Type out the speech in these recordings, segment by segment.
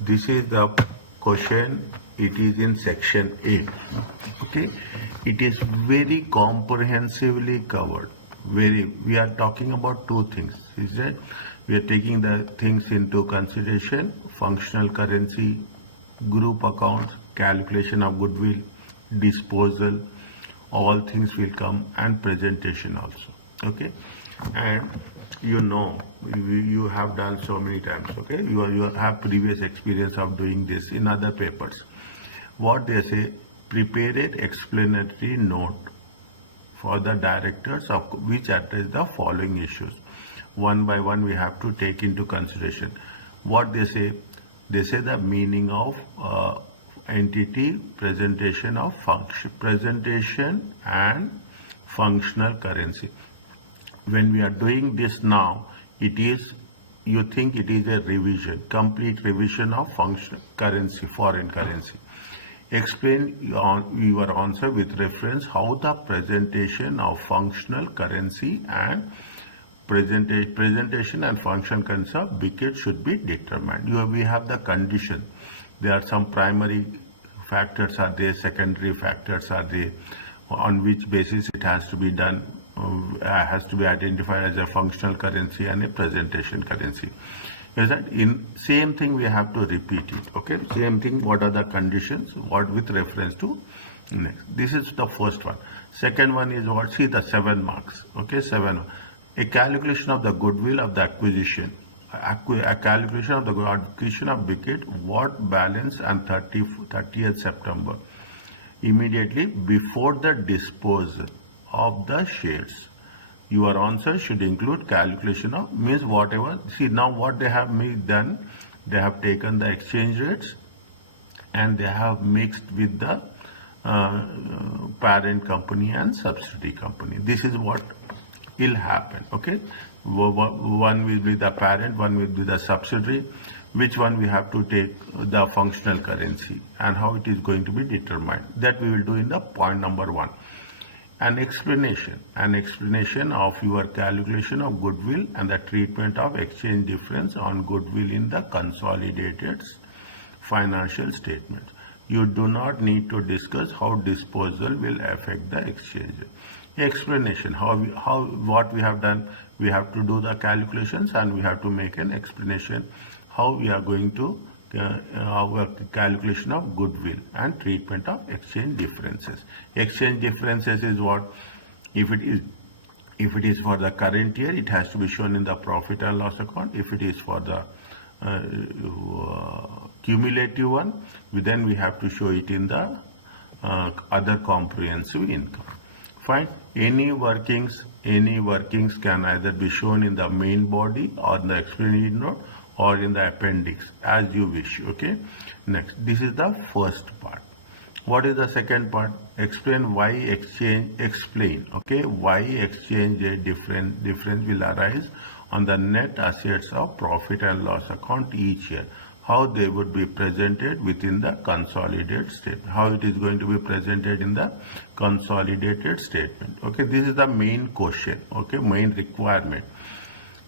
This is the question. It is in section A. Okay, it is very comprehensively covered. We are talking about two things. Is that we are taking the things into consideration: functional currency, group accounts, calculation of goodwill, disposal. All things will come, and presentation also. Okay, and you have done so many times. Okay, you have previous experience of doing this in other papers. What they say: prepare an explanatory note for the directors of which address the following issues. One by one we have to take into consideration. What they say the meaning of entity, presentation of function, presentation and functional currency. When we are doing this now, you think it is a revision, complete revision of functional currency, foreign currency. Explain your answer with reference how the presentation of functional currency and presentation and functional currency of Beckett should be determined. We have the condition. There are some primary factors are there, secondary factors are there, on which basis it has to be done, has to be identified as a functional currency and a presentation currency. Is that in same thing we have to repeat it? Okay, same thing. What are the conditions? What with reference to next? This is the first one. Second one is what? See the 7 marks. Okay, 7. A calculation of the goodwill of the acquisition. A calculation of the acquisition of Beckett. What balance on 30th September? Immediately before the disposal of the shares. Your answer should include calculation of, means whatever. See now what they have done, they have taken the exchange rates and they have mixed with the parent company and subsidiary company. This is what will happen. Okay, one will be the parent, one will be the subsidiary. Which one we have to take the functional currency and how it is going to be determined. That we will do in the point number 1. An explanation of your calculation of goodwill and the treatment of exchange difference on goodwill in the consolidated financial statements. You do not need to discuss how disposal will affect the exchange. Explanation, what we have done, we have to do the calculations and we have to make an explanation how we are going to our calculation of goodwill and treatment of exchange differences. Exchange differences is what? If it is for the current year, it has to be shown in the profit and loss account. If it is for the cumulative one, then we have to show it in the other comprehensive income. Fine. Any workings can either be shown in the main body or in the explanatory note or in the appendix, as you wish. Okay, next, this is the first part. What is the second part? Explain why exchange difference will arise on the net assets of profit and loss account each year. How they would be presented within the consolidated statement. How it is going to be presented in the consolidated statement. Okay, this is the main question. Okay, main requirement.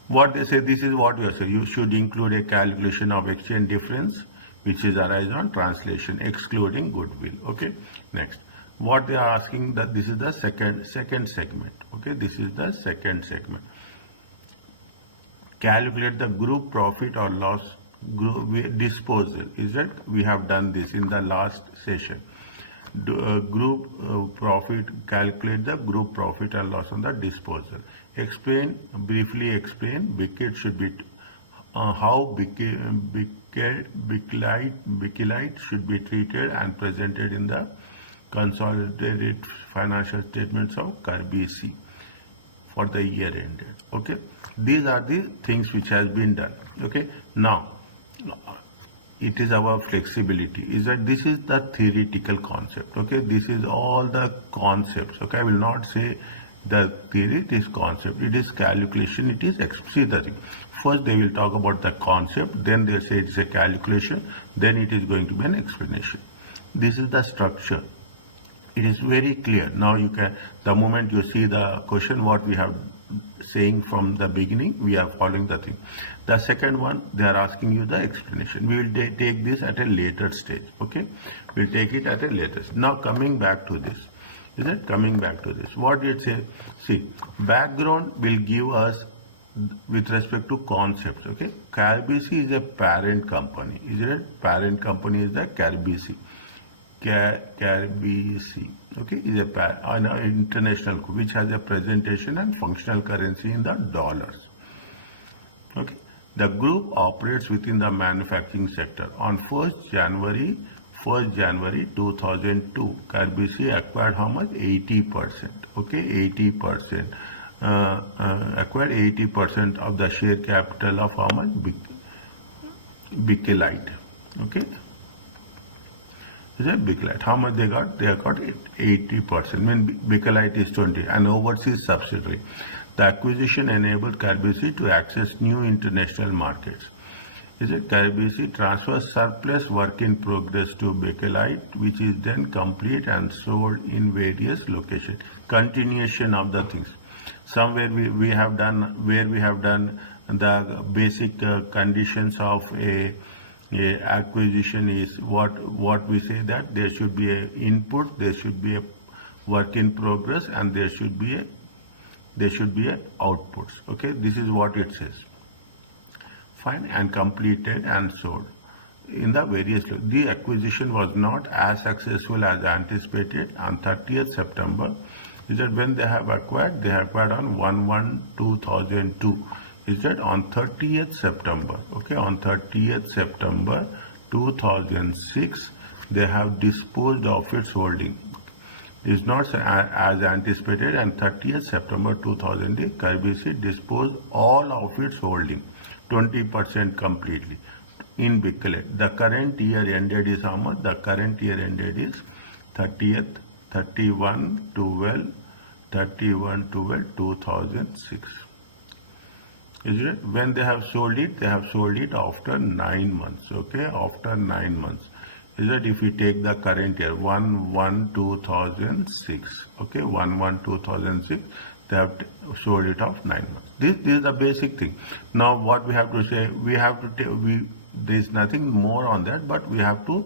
What they say, this is what you say. You should include a calculation of exchange difference which is arise on translation, excluding goodwill. Okay, next. What they are asking, that this is the second segment. Okay, this is the second segment. Calculate the group profit or loss, group disposal. Is that we have done this in the last session. Group profit, calculate the group profit and loss on the disposal. Briefly explain Beckett should be how Beckett should be treated and presented in the consolidated financial statements of Carbise for the year ended. Okay, these are the things which has been done. Okay, now it is our flexibility is that this is the theoretical concept. Okay, this is all the concepts. Okay, I will not say the theory, it is concept, it is calculation, it is see the thing. First they will talk about the concept, then they say it's a calculation, then it is going to be an explanation. This is the structure. It is very clear. Now you can, the moment you see the question, what we have saying from the beginning, we are following the thing. The second one, they are asking you the explanation. We will take this at a later stage. Okay, we'll take it at a later stage. Now coming back to this, is it coming back to this? What did it say? See, background will give us with respect to concepts. Okay, Carbise is a parent company. Is it? Parent company is the Carbise. Carbise, okay, is an international which has a presentation and functional currency in the dollars. Okay, the group operates within the manufacturing sector. On 1st January 2002, Carbise acquired how much? 80%. Okay, 80%. Acquired 80% of the share capital of how much? Bakelite. Okay. Is a Bakelite. How much they got? They got 80%. When Bakelite is 20, an overseas subsidiary. The acquisition enabled Carbise to access new international markets. Is it? Carbise transfers surplus work in progress to Bakelite, which is then complete and sold in various locations. Continuation of the things. Somewhere we have done the basic conditions of a acquisition is what we say, that there should be a input, there should be a work in progress, and there should be a outputs. Okay, this is what it says. Fine, and completed and sold in the various. The acquisition was not as successful as anticipated on 30th September. Is that when they have acquired? They have acquired on 1/1/2002. Is that on 30th September? Okay, on 30th September 2006, they have disposed of its holding. It is not as anticipated, and 30th September 2008, Carbise disposed all of its holding, 20% completely, in Bakelite. The current year ended is how much? The current year ended is 31/12/2006. Is it? When they have sold it, they have sold it after 9 months. Okay, after 9 months. Is that if we take the current year 1/1/2006? Okay, 1/1/2006, they have sold it off 9 months. This is the basic thing. Now what we have to say, we have to there is nothing more on that, but we have to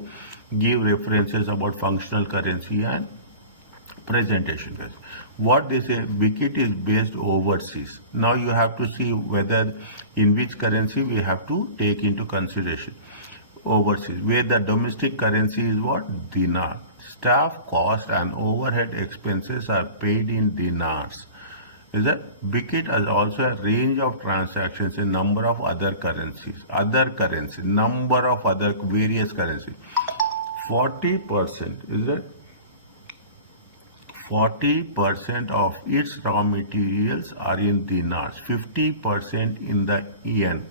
give references about functional currency and presentation. What they say, Bickett is based overseas. Now you have to see whether in which currency we have to take into consideration. Overseas, where the domestic currency is what? Dinar. Staff cost and overhead expenses are paid in dinars. Is that? Bickett has also a range of transactions in number of other currencies. Number of other various currencies. 40%, is that? 40% of its raw materials are in dinars, 50% in the yen,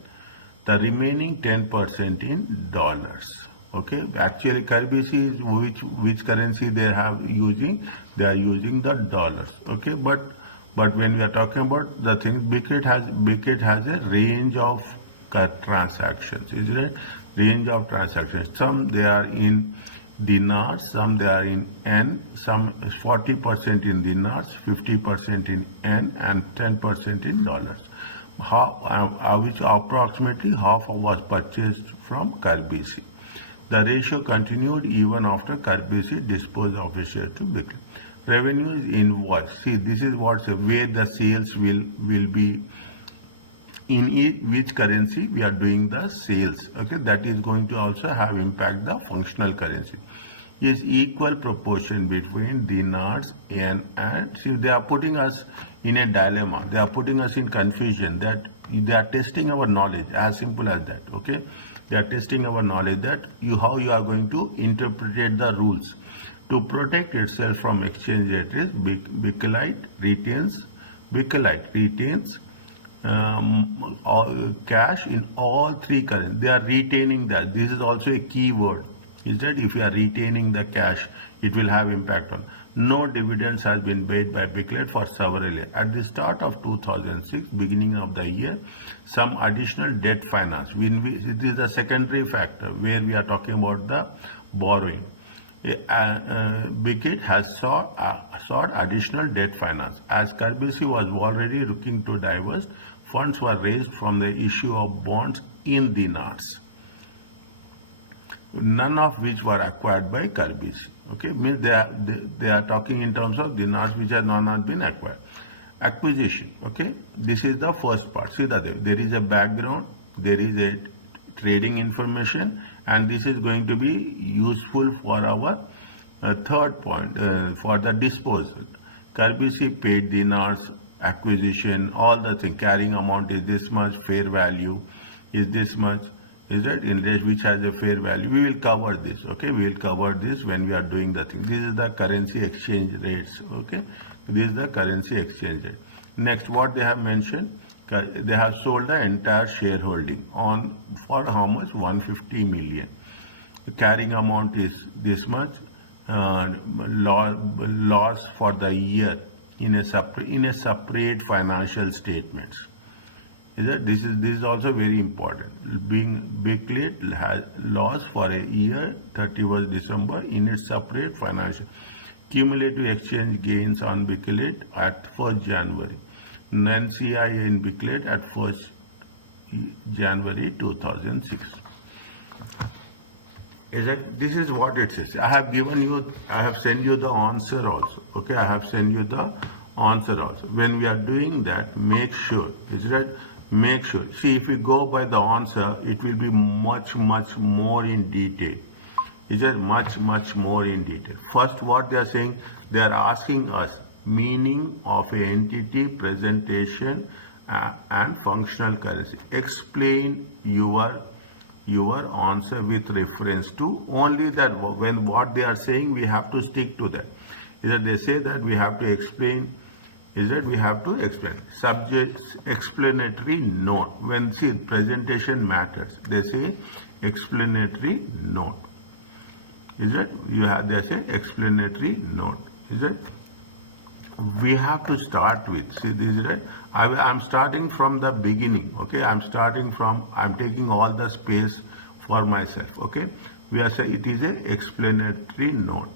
the remaining 10% in dollars. Okay, actually Carbise is which currency they have using? They are using the dollars. Okay, but when we are talking about the things, Bickett has a range of transactions. Is it? Range of transactions. Some they are in dinars, some they are in yen, some 40% in dinars, 50% in yen, and 10% in dollars. Which approximately half was purchased from Carbise. The ratio continued even after Carbise disposed of a share to Bickett. Revenue is invoice. See, this is what's where the sales will be. In which currency we are doing the sales. Okay, that is going to also have impact the functional currency. Is equal proportion between dinars, yen, and see, they are putting us in a dilemma. They are putting us in confusion, that they are testing our knowledge, as simple as that. Okay, they are testing our knowledge that how you are going to interpret the rules. To protect itself from exchange rate risk, Bakelite retains cash in all three currencies. They are retaining that. This is also a key word. Is that if you are retaining the cash, it will have impact on. No dividends has been paid by Bakelite for several years. At the start of 2006, beginning of the year, some additional debt finance. It is a secondary factor where we are talking about the borrowing. Bickett has sought additional debt finance. As Carbise was already looking to divest, funds were raised from the issue of bonds in dinars, none of which were acquired by Carbise. Okay, means they are talking in terms of dinars which have not been acquired. Acquisition. Okay, this is the first part. See that there is a background, there is a trading information, and this is going to be useful for our third point, for the disposal. Carbise paid dinars, acquisition, all the thing. Carrying amount is this much, fair value is this much, is that interest which has a fair value. We will cover this. Okay, we will cover this when we are doing the thing. This is the currency exchange rates. Okay, this is the currency exchange rate. Next, what they have mentioned, they have sold the entire shareholding on for how much? 150 million. The carrying amount is this much. Loss for the year in a separate financial statements. Is that this is also very important. Being Bickett has loss for a year 31st December in its separate financial. Cumulative exchange gains on Bickett at 1st January. NCI in Bickett at 1st January 2006. Is that this is what it says. I have sent you the answer also. Okay, I have sent you the answer also. When we are doing that, make sure, is that make sure. See, if we go by the answer, it will be much more in detail. Is that much more in detail. First, what they are saying, they are asking us meaning of a entity, presentation, and functional currency. Explain your answer with reference to only that. When what they are saying, we have to stick to that. Is that they say that we have to explain. Is that we have to explain. Subject explanatory note. When see presentation matters, they say explanatory note. Is that you have they say explanatory note. Is that we have to start with. See, this is right. I'm starting from the beginning. Okay, I'm taking all the space for myself. Okay, we are saying it is a explanatory note.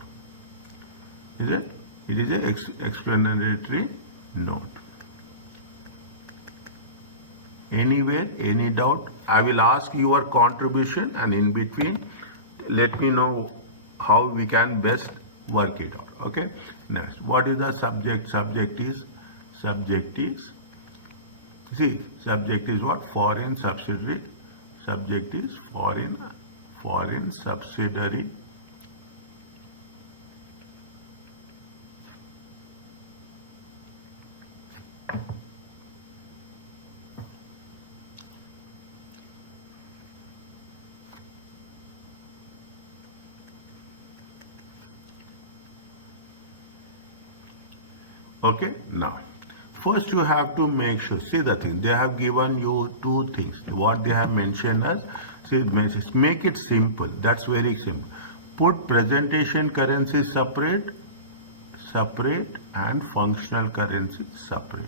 Is it? It is a explanatory note. Anywhere, any doubt? I will ask your contribution, and in between, let me know how we can best work it out. Okay. Next, what is the subject? Subject is see, subject is what? Foreign subsidiary. Subject is foreign subsidiary. Okay, now first you have to make sure. See the thing, they have given you two things. What they have mentioned as, see, make it simple. That's very simple. Put presentation currency separate, and functional currency separate.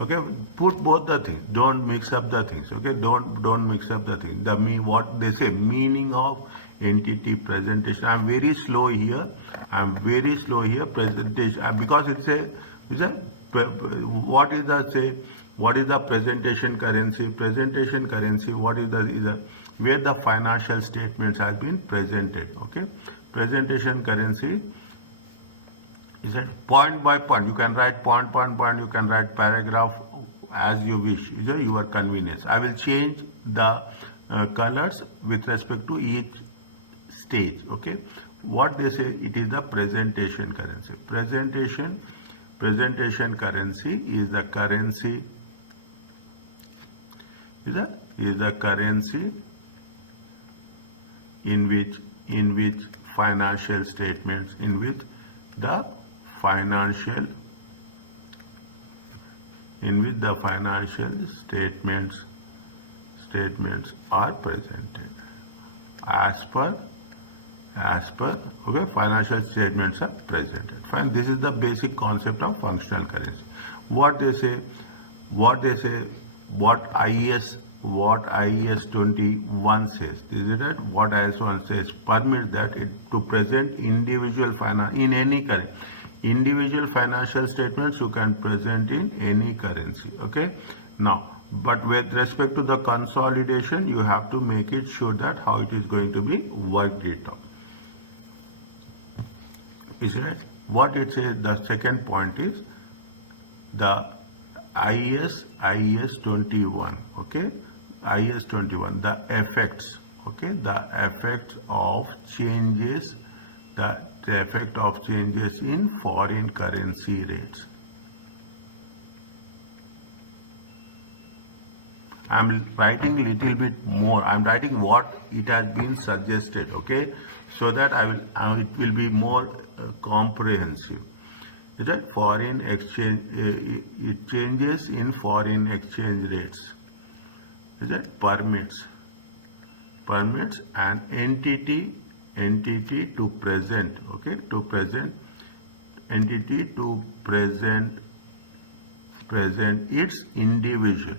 Okay, put both the things. Don't mix up the things. Okay, don't mix up the things. What they say, meaning of entity, presentation. I'm very slow here. Presentation, because it's a what is the presentation currency? Presentation currency. What is the where the financial statements have been presented. Okay, presentation currency. Is it point by point? You can write point. You can write paragraph as you wish. Is your convenience. I will change the colors with respect to each stage. Okay, what they say, it is the presentation currency. Presentation currency is the currency. Is the currency in which financial statements, in which the financial statements are presented as per okay, financial statements are presented. Fine, this is the basic concept of functional currency. What IES what IES 21 says. Is it right? What IES 1 says permits that it to present individual in any currency. Individual financial statements you can present in any currency. Okay. Now, but with respect to the consolidation, you have to make it sure that how it is going to be worked it out. Is it right? What it says, the second point is the IES 21. Okay. IES 21, the effects, okay, the effects of changes, the effect of changes in foreign currency rates. I'm writing little bit more. I'm writing what it has been suggested, okay, so that it will be more comprehensive. Is that foreign exchange? It changes in foreign exchange rates. Is that permits an entity to present, okay, to present entity to present its individual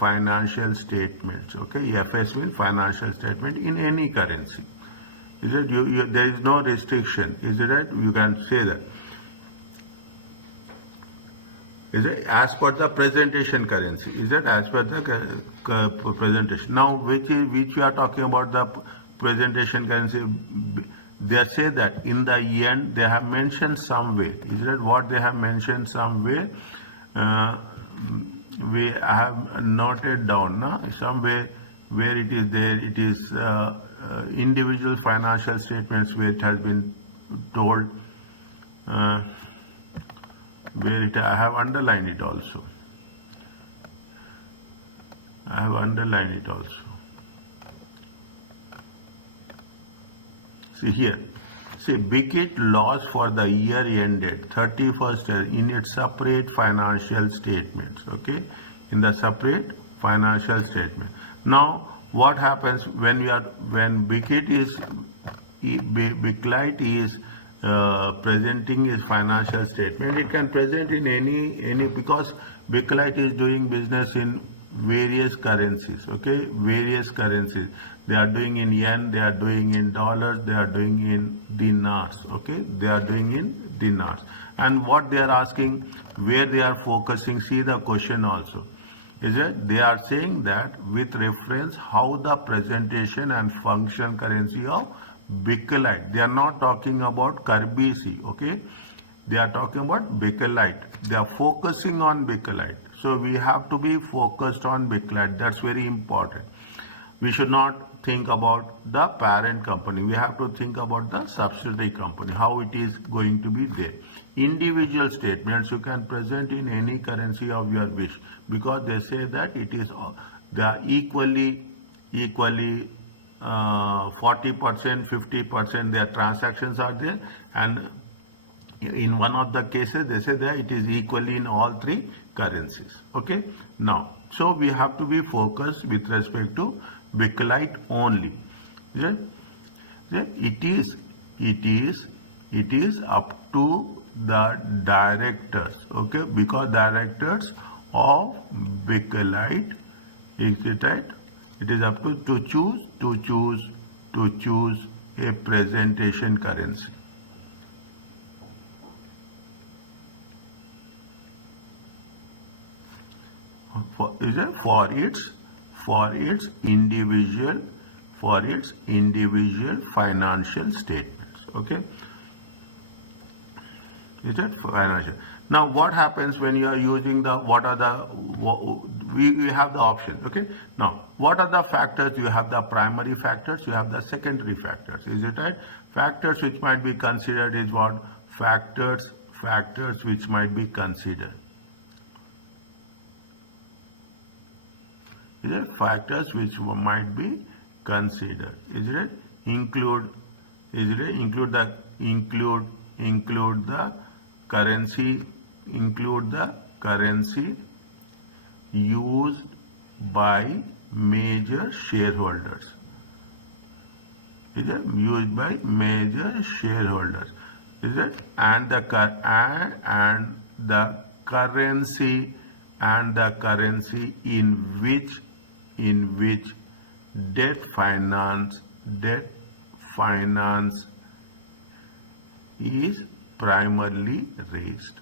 financial statements, okay, FS means financial statement in any currency. Is it there is no restriction, is it right? You can say that. Is it as per the presentation currency? Is it as per the presentation? Now, which we are talking about the presentation currency? They say that in the end they have mentioned some way. Is that what they have mentioned some way? We have noted down some way where it is there. It is individual financial statements where it has been told. Where I have underlined it also. I have underlined it also. See here. See, Bickett loss for the year ended 31st in its separate financial statements. Okay, in the separate financial statement. Now, what happens when Bickett is presenting his financial statement? It can present in any because Bakelite is doing business in various currencies, okay, various currencies. They are doing in yen, they are doing in dollars, they are doing in dinars, okay, they are doing in dinars. And what they are asking, where they are focusing, see the question also. Is it? They are saying that with reference how the presentation and function currency of Bakelite. They are not talking about Carbise, okay? They are talking about Bakelite. They are focusing on Bakelite. So we have to be focused on Bakelite. That's very important. We should not think about the parent company. We have to think about the subsidiary company, how it is going to be there. Individual statements you can present in any currency of your wish, because they say that it is they are equally 40%, 50% their transactions are there, and in one of the cases they say that it is equally in all three currencies. Okay, now so we have to be focused with respect to Bakelite only. It is up to the directors, okay, because directors of Bakelite, is it right? It is up to choose a presentation currency. For its individual financial statements. Okay, is it financial? Now, what happens when you are using the we have the option. Okay, now what are the factors? You have the primary factors, you have the secondary factors. Is it right? Factors which might be considered is what? Factors which might be considered. Is it? Factors which might be considered. Is it? Include the currency used by major shareholders. Is it? Used by major shareholders. Is it? And the currency and the currency in which debt finance is primarily raised.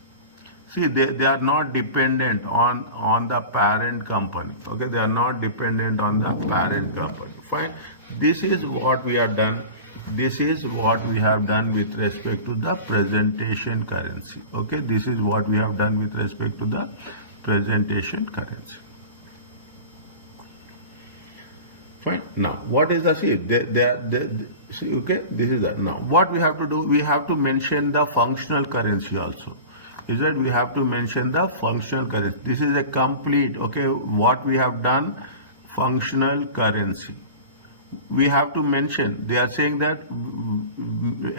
See, they are not dependent on the parent company. Okay, they are not dependent on the parent company. Fine. This is what we have done. This is what we have done with respect to the presentation currency. Okay, this is what we have done with respect to the presentation currency. Fine. Now, what is the see? See, okay, this is that. Now, what we have to do? We have to mention the functional currency also. Is that we have to mention the functional currency. This is a complete. Okay, what we have done? Functional currency. We have to mention. They are saying that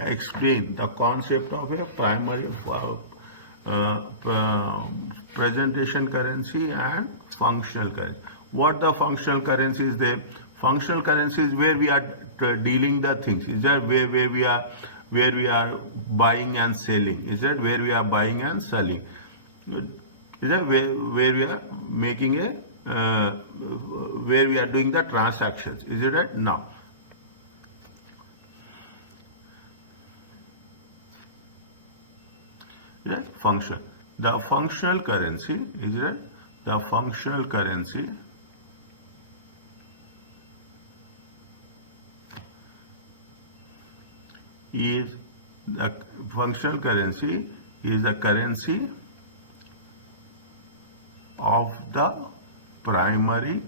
explain the concept of a primary presentation currency and functional currency. What the functional currency is there? Functional currency is where we are dealing the things. Is that where we are buying and selling? Is that where we are buying and selling? Is that where we are making a where we are doing the transactions? Is it right? Now, yeah, function. The functional currency is it? The functional currency is the functional currency is the currency of the primary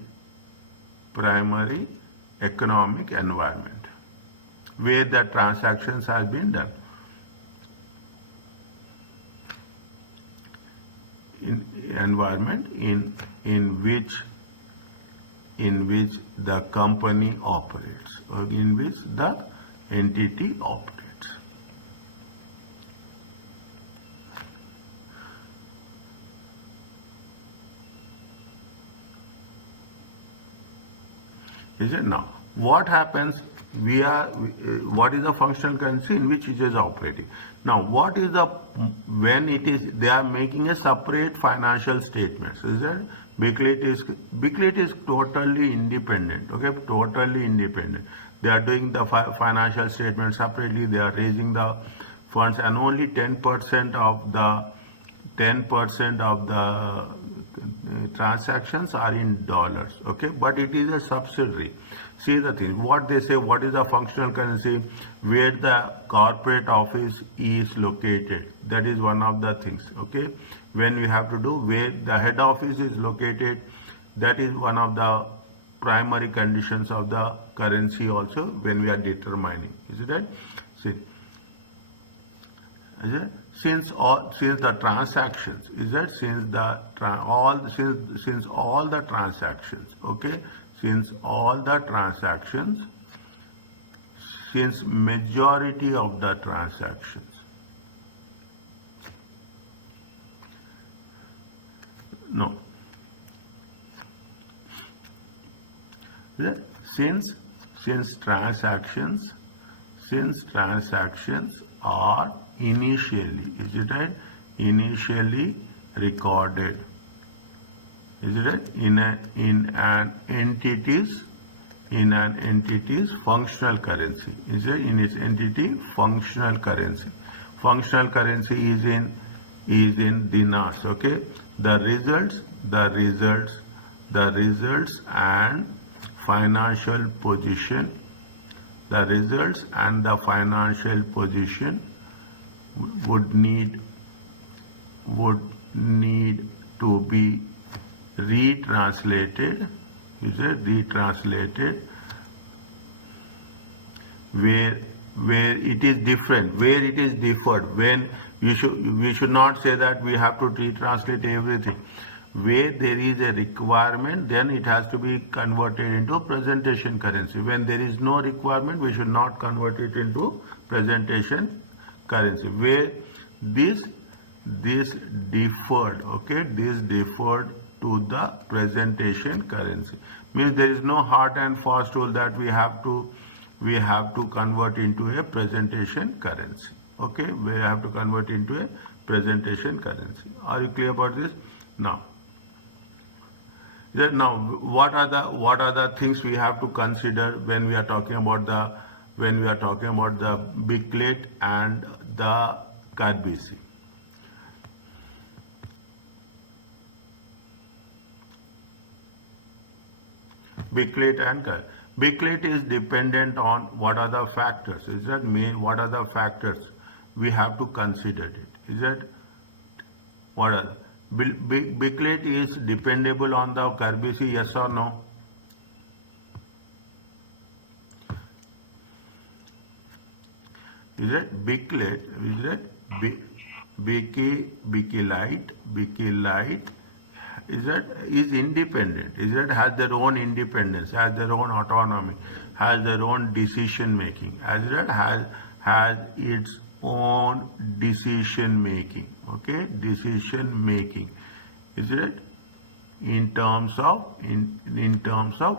economic environment where the transactions have been done. In environment in which the company operates or in which the entity operates. Is it? Now, what happens? What is the functional currency in which it is operating? Now, what is the when it is they are making a separate financial statements? Is that booklet is totally independent? Okay, totally independent. They are doing the financial statement separately. They are raising the funds, and only 10% of the transactions are in dollars. Okay, but it is a subsidiary. See the thing, what they say, what is the functional currency? Where the corporate office is located. That is one of the things. Okay, when we have to do where the head office is located, that is one of the primary conditions of the currency also when we are determining. Is it right? See, is it? Since the transactions, is that since all the transactions, okay, since majority of the transactions, no, since transactions are initially, is it right? Initially recorded, is it right? In an entity's functional currency, is it? In its entity functional currency. Functional currency is in dinars. Okay, the results and financial position. The results and the financial position would need to be retranslated. Is it retranslated? Where it is different, where it is differed. When we should not say that we have to retranslate everything. Where there is a requirement, then it has to be converted into presentation currency. When there is no requirement, we should not convert it into presentation currency. Where this deferred, okay, this deferred to the presentation currency. Means there is no hard and fast rule that we have to convert into a presentation currency. Okay, we have to convert into a presentation currency. Are you clear about this? Now, Now, what are the things we have to consider when we are talking about the Biclet and the Carbise? Biclet and Biclet is dependent on what are the factors? Is that what are the factors we have to consider it? Is that what are Biclet is dependable on the Carbise, yes or no? Is it Biclet? Is it Biclite? Is independent? Is it has their own independence, has their own autonomy, has their own decision making? As it has its own decision making. Okay, decision making. Is it in terms of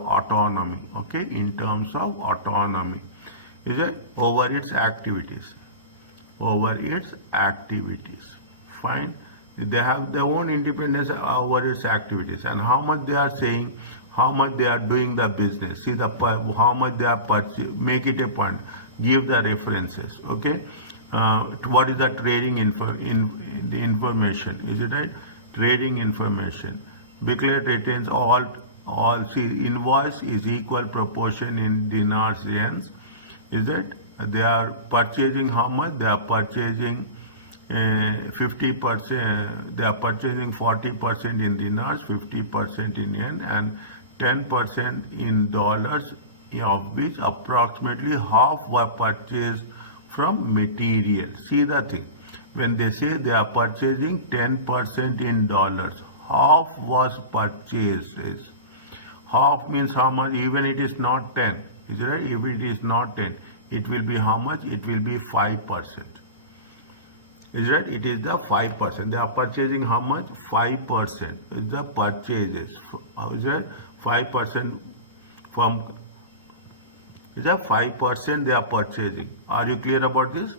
autonomy? Okay, in terms of autonomy. Is it over its activities? Fine. They have their own independence over its activities, and how much they are saying, how much they are doing the business. See how much they are purchasing. Make it a point. Give the references. Okay. What is the trading information? Is it right? Trading information. Biclet retains all. See, invoice is equal proportion in dinars, yens. Is it? They are purchasing how much? They are purchasing 50%. They are purchasing 40% in dinars, 50% in yen, and 10% in dollars, of which approximately half were purchased from material. See the thing. When they say they are purchasing 10% in dollars, half was purchased. Half means how much? Even it is not 10. Is it right? If it is not 10, it will be how much? It will be 5%. Is it right? It is the 5%. They are purchasing how much? 5% is the purchases. Is it 5% from? Is that 5% they are purchasing? Are you clear about this?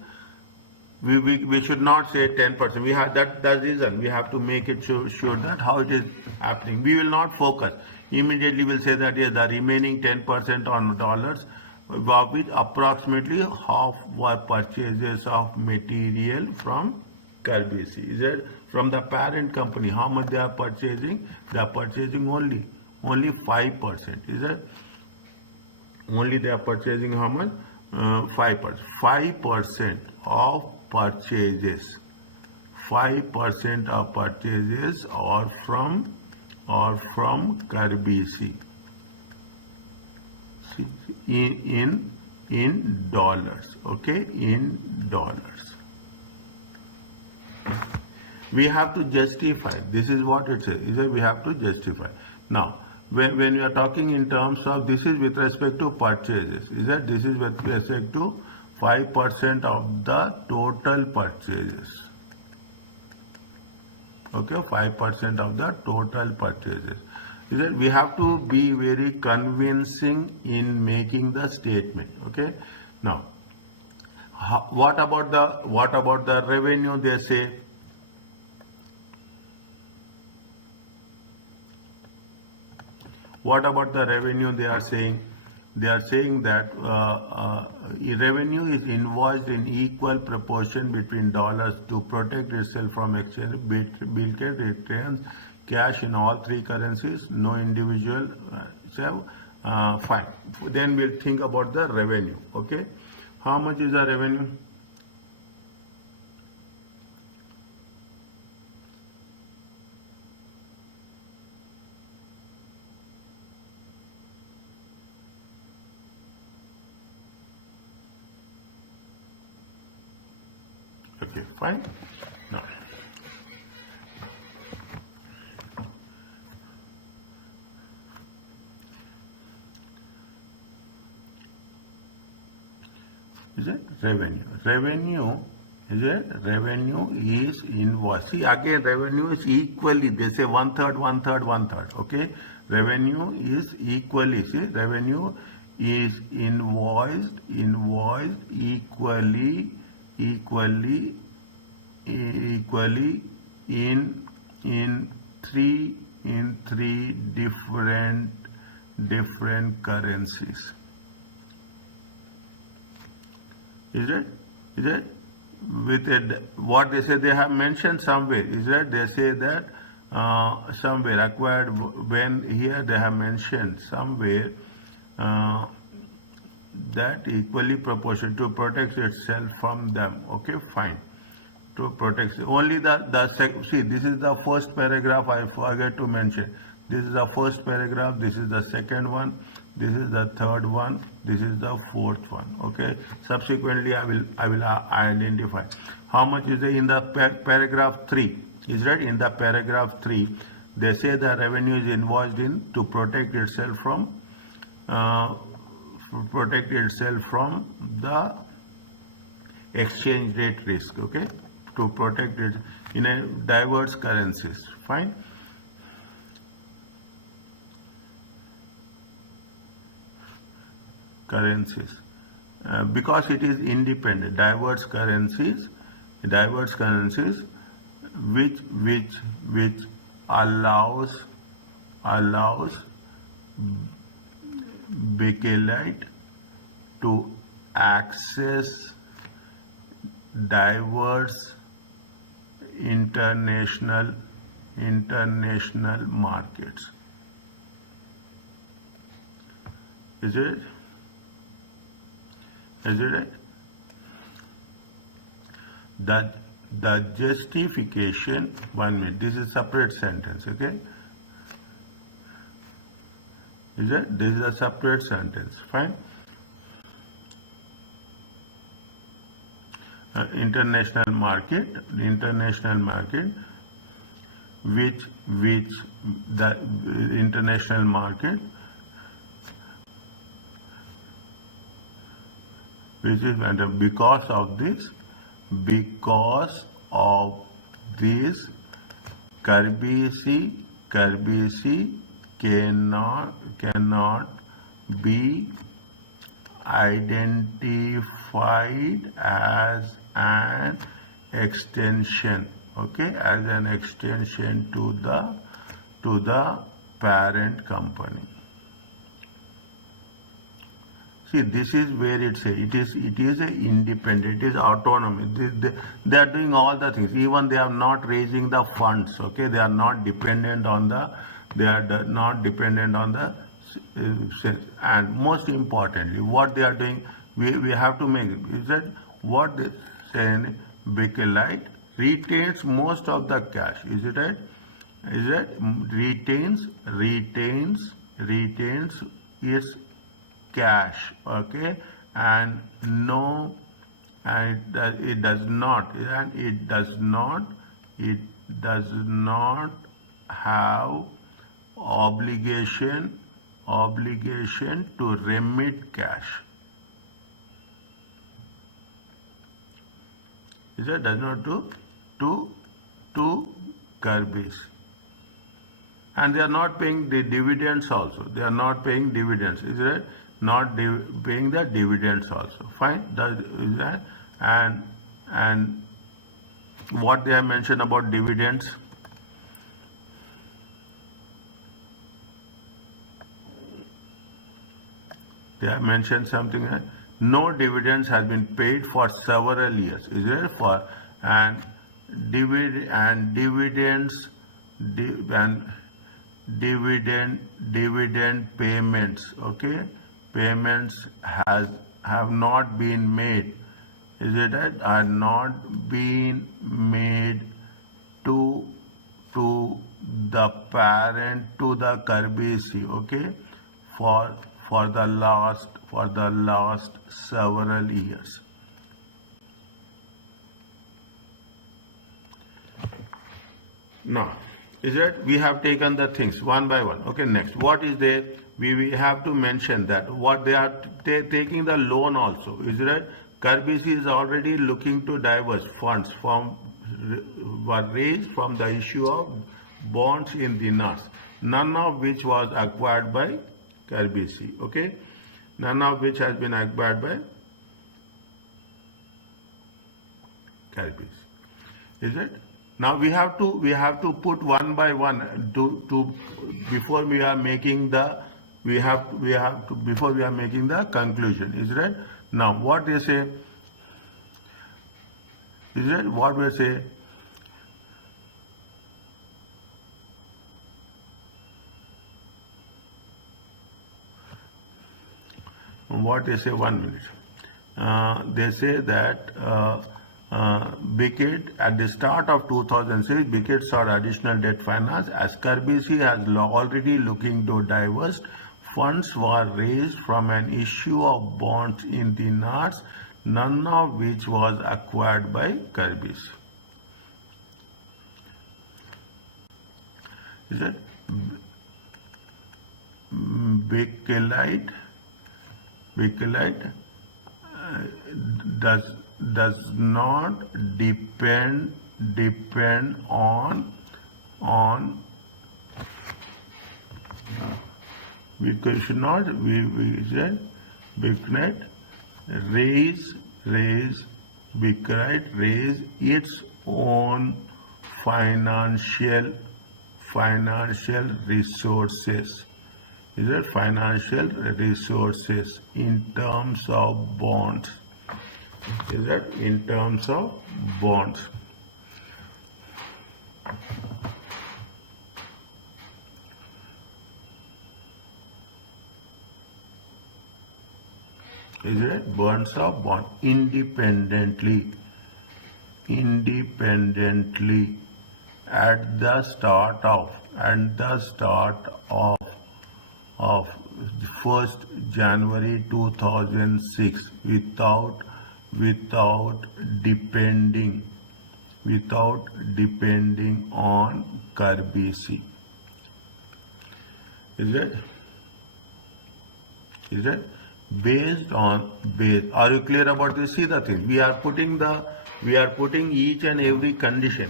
We should not say 10%. We have that's the reason we have to make it sure that how it is happening. We will not focus. Immediately we'll say that yes, the remaining 10% on dollars, of which approximately half were purchases of material from Carbise. Is that from the parent company? How much they are purchasing? They are purchasing only 5%. Is that only they are purchasing how much? 5%. 5% of purchases. 5% of purchases are from Carbise. In dollars. Okay, in dollars. We have to justify. This is what it says. Is that we have to justify. Now, when we are talking in terms of, this is with respect to purchases. Is that this is with respect to 5% of the total purchases. Okay, 5% of the total purchases. Is that we have to be very convincing in making the statement. Okay. Now, what about the revenue? They say what about the revenue? They are saying that revenue is invoiced in equal proportion between dollars to protect itself from exchange. Biclet retains cash in all three currencies, no individual. Fine. Then we'll think about the revenue. Okay, how much is the revenue? Okay, fine. Now, is it revenue? Revenue is it? Revenue is invoice. See, again, revenue is equally. They say 1/3, 1/3, 1/3. Okay, revenue is equally. See, revenue is invoiced equally in three three different currencies. Is it? Is it? With a, what they say they have mentioned somewhere. Is that they say that somewhere acquired, when here they have mentioned somewhere that equally proportional to protect itself from them. Okay, fine. To protect only see, this is the first paragraph I forget to mention. This is the first paragraph, this is the second one, this is the third one, this is the fourth one. Okay, subsequently I will identify how much is in the paragraph 3. Is right? In the paragraph 3 they say the revenue is invoiced in to protect itself from the exchange rate risk. Okay, to protect it in a diverse currencies. Fine. Currencies, because it is independent, diverse currencies, which allows Bakelite to access diverse international markets. Is it? Is it right? The justification, 1 minute, this is separate sentence, okay? Is it? This is a separate sentence, fine? International market, which the international market, which is because of this Carbise cannot be identified as an extension, okay, as an extension to the parent company. See, this is where it says it is a independent, it is autonomy. They are doing all the things. Even they are not raising the funds. Okay, they are not dependent on the. And most importantly, what they are doing, we have to make it is that what they say, Bakelite retains most of the cash. Is it right? Is it retains its cash, okay, and no, and it does not have obligation to remit cash. Is it? Does not to Carbise. And they are not paying the dividends also. They are not paying dividends. Is it? Not paying the dividends also. Fine. Is that? And what they have mentioned about dividends. They have mentioned something. No dividends has been paid for several years. Is it? Dividend payments, okay, payments have not been made. Is it right? Are not being made to the parent, to the Carbise, okay, for the last several years. Now, is it? We have taken the things one by one. Okay, next. What is there? We have to mention that what they are taking the loan also. Is it? Carbise is already looking to diverse funds were raised from the issue of bonds in dinars, none of which was acquired by Carbise. Okay, none of which has been acquired by Carbise. Is it? Now we have to put one by one to before we are making the before we are making the conclusion. Is right? Now what they say is that what we say. What they say, 1 minute. They say that Bickett, at the start of 2006, Bickett sought additional debt finance as Carbise has already looking to divest. Funds were raised from an issue of bonds in the NARS, none of which was acquired by Carbise. Is it Bickett does not depend on we should not we said Bickett raise its own financial resources. Is it financial resources in terms of bonds? Is that in terms of bonds? Is it bonds of bond independently at the start of 1st January 2006 without depending on Carbise. Is it based on are you clear about this? See the thing, we are putting each and every condition.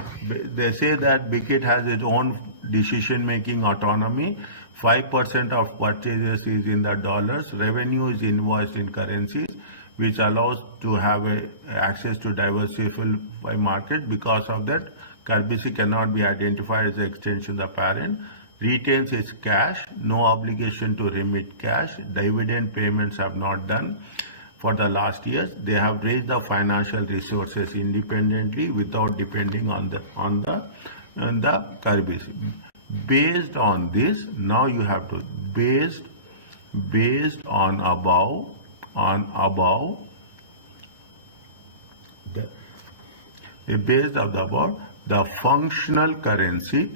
They say that Bickett has its own decision making autonomy. 5% of purchases is in the dollars. Revenue is invoiced in currencies, which allows to have access to diversified market. Because of that, Carbise cannot be identified as an extension of the parent. Retains its cash, no obligation to remit cash. Dividend payments have not done for the last years. They have raised the financial resources independently without depending on the Carbise. Based on this, now you have to based on above the functional currency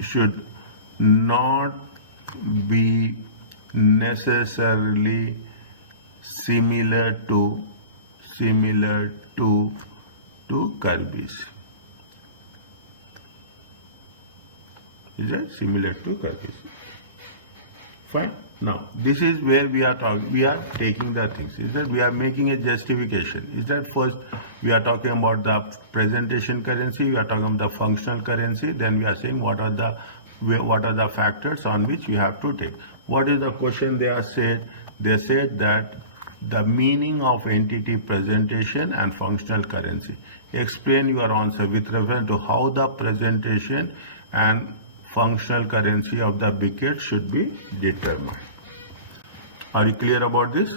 should not be necessarily similar to Carbise. Is it similar to Carbise? Fine. Now this is where we are taking the things. Is that we are making a justification. Is that first we are talking about the presentation currency, we are talking about the functional currency, then we are saying what are the factors on which we have to take. What is the question they are said? They said that the meaning of entity presentation and functional currency. Explain your answer with reference to how the presentation and functional currency of the Bickett should be determined. Are you clear about this?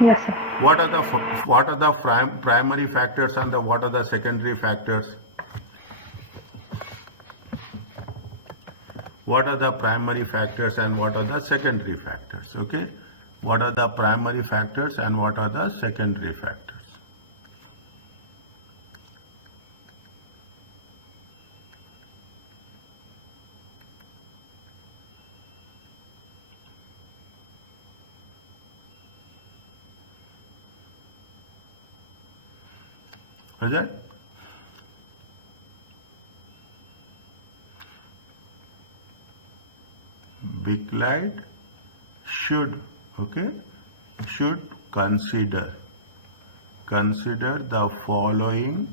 Yes, sir. What are the primary factors and what are the secondary factors? What are the primary factors and what are the secondary factors? Okay. What are the primary factors and what are the secondary factors? Is that? Bickett should consider the following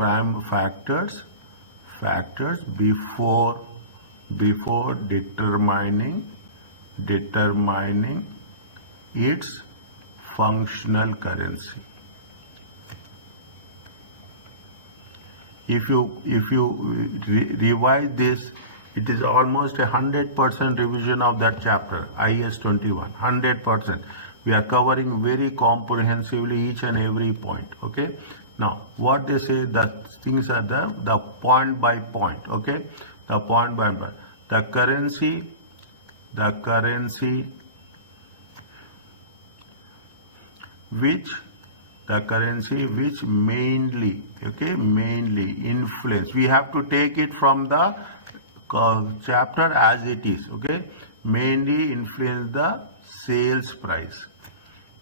prime factors before determining its functional currency. If you revise this, it is almost 100% revision of that chapter, IS 21, 100%. We are covering very comprehensively each and every point, okay? Now, what they say, the things are the point by point, okay? The point by point. The currency which mainly influence. We have to take it from the chapter as it is, okay? Mainly influence the sales price.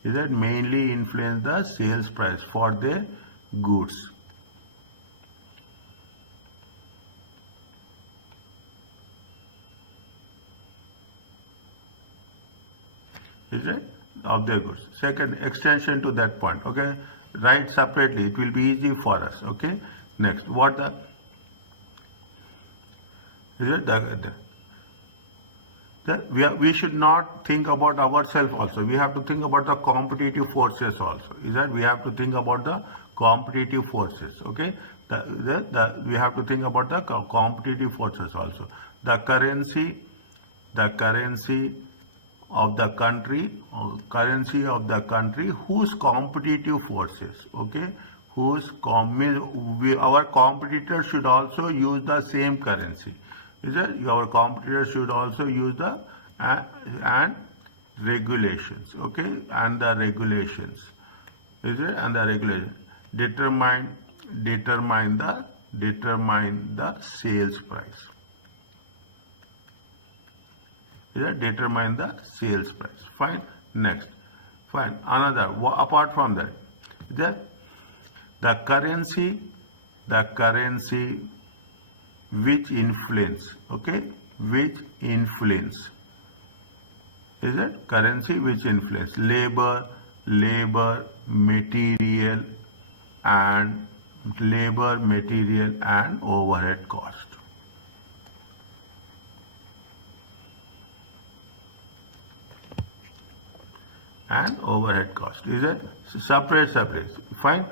Is that mainly influence the sales price for the goods? Is it of the goods? Second, extension to that point, okay? Write separately, it will be easy for us, okay? Next, what the is it we should not think about ourselves also. We have to think about the competitive forces also. Is that we have to think about the competitive forces, okay? We have to think about the competitive forces also. The currency of the country, whose competitive forces, okay? Our competitors should also use the same currency. Is that our competitors should also use the and regulations, okay? And the regulations, is it? And the regulation determine the sales price. Is it? Determine the sales price. Fine. Next, fine. Another apart from that, the currency which influence, okay? Which influence. Is it? Currency which influence labor, material and overhead cost. And overhead cost. Is it? Separate. Fine.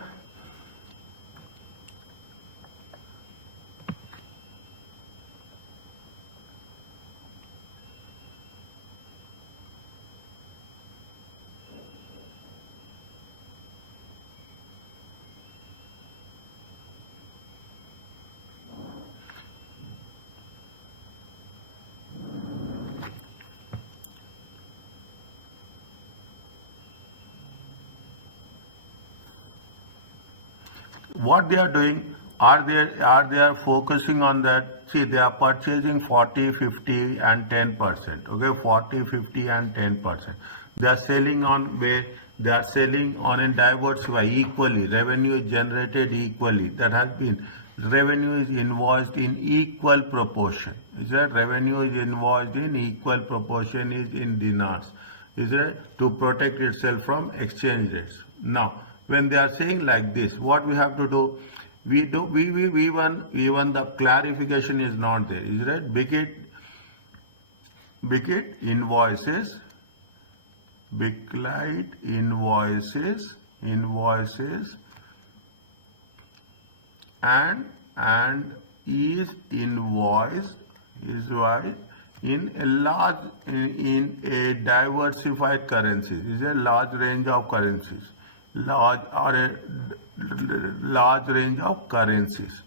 What they are doing, are they focusing on that? See, they are purchasing 40, 50 and 10%, okay? 40, 50 and 10%. They are selling on where they are selling on a diversify equally. Revenue is generated equally. That has been revenue is invoiced in equal proportion. Is that revenue is invoiced in equal proportion is in dinars. Is it? To protect itself from exchange rates. Now, when they are saying like this, what we have to do? Even the clarification is not there. Is it? Big invoices and is invoiced in a diversified currencies. Is a large range of currencies. Large range of currencies.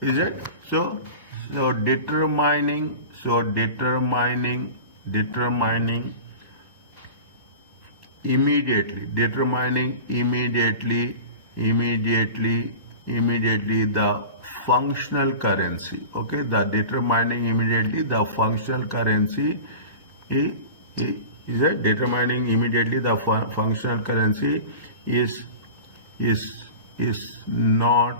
Is it? So determining immediately the functional currency. Okay, the determining immediately the functional currency is it? Determining immediately the functional currency is not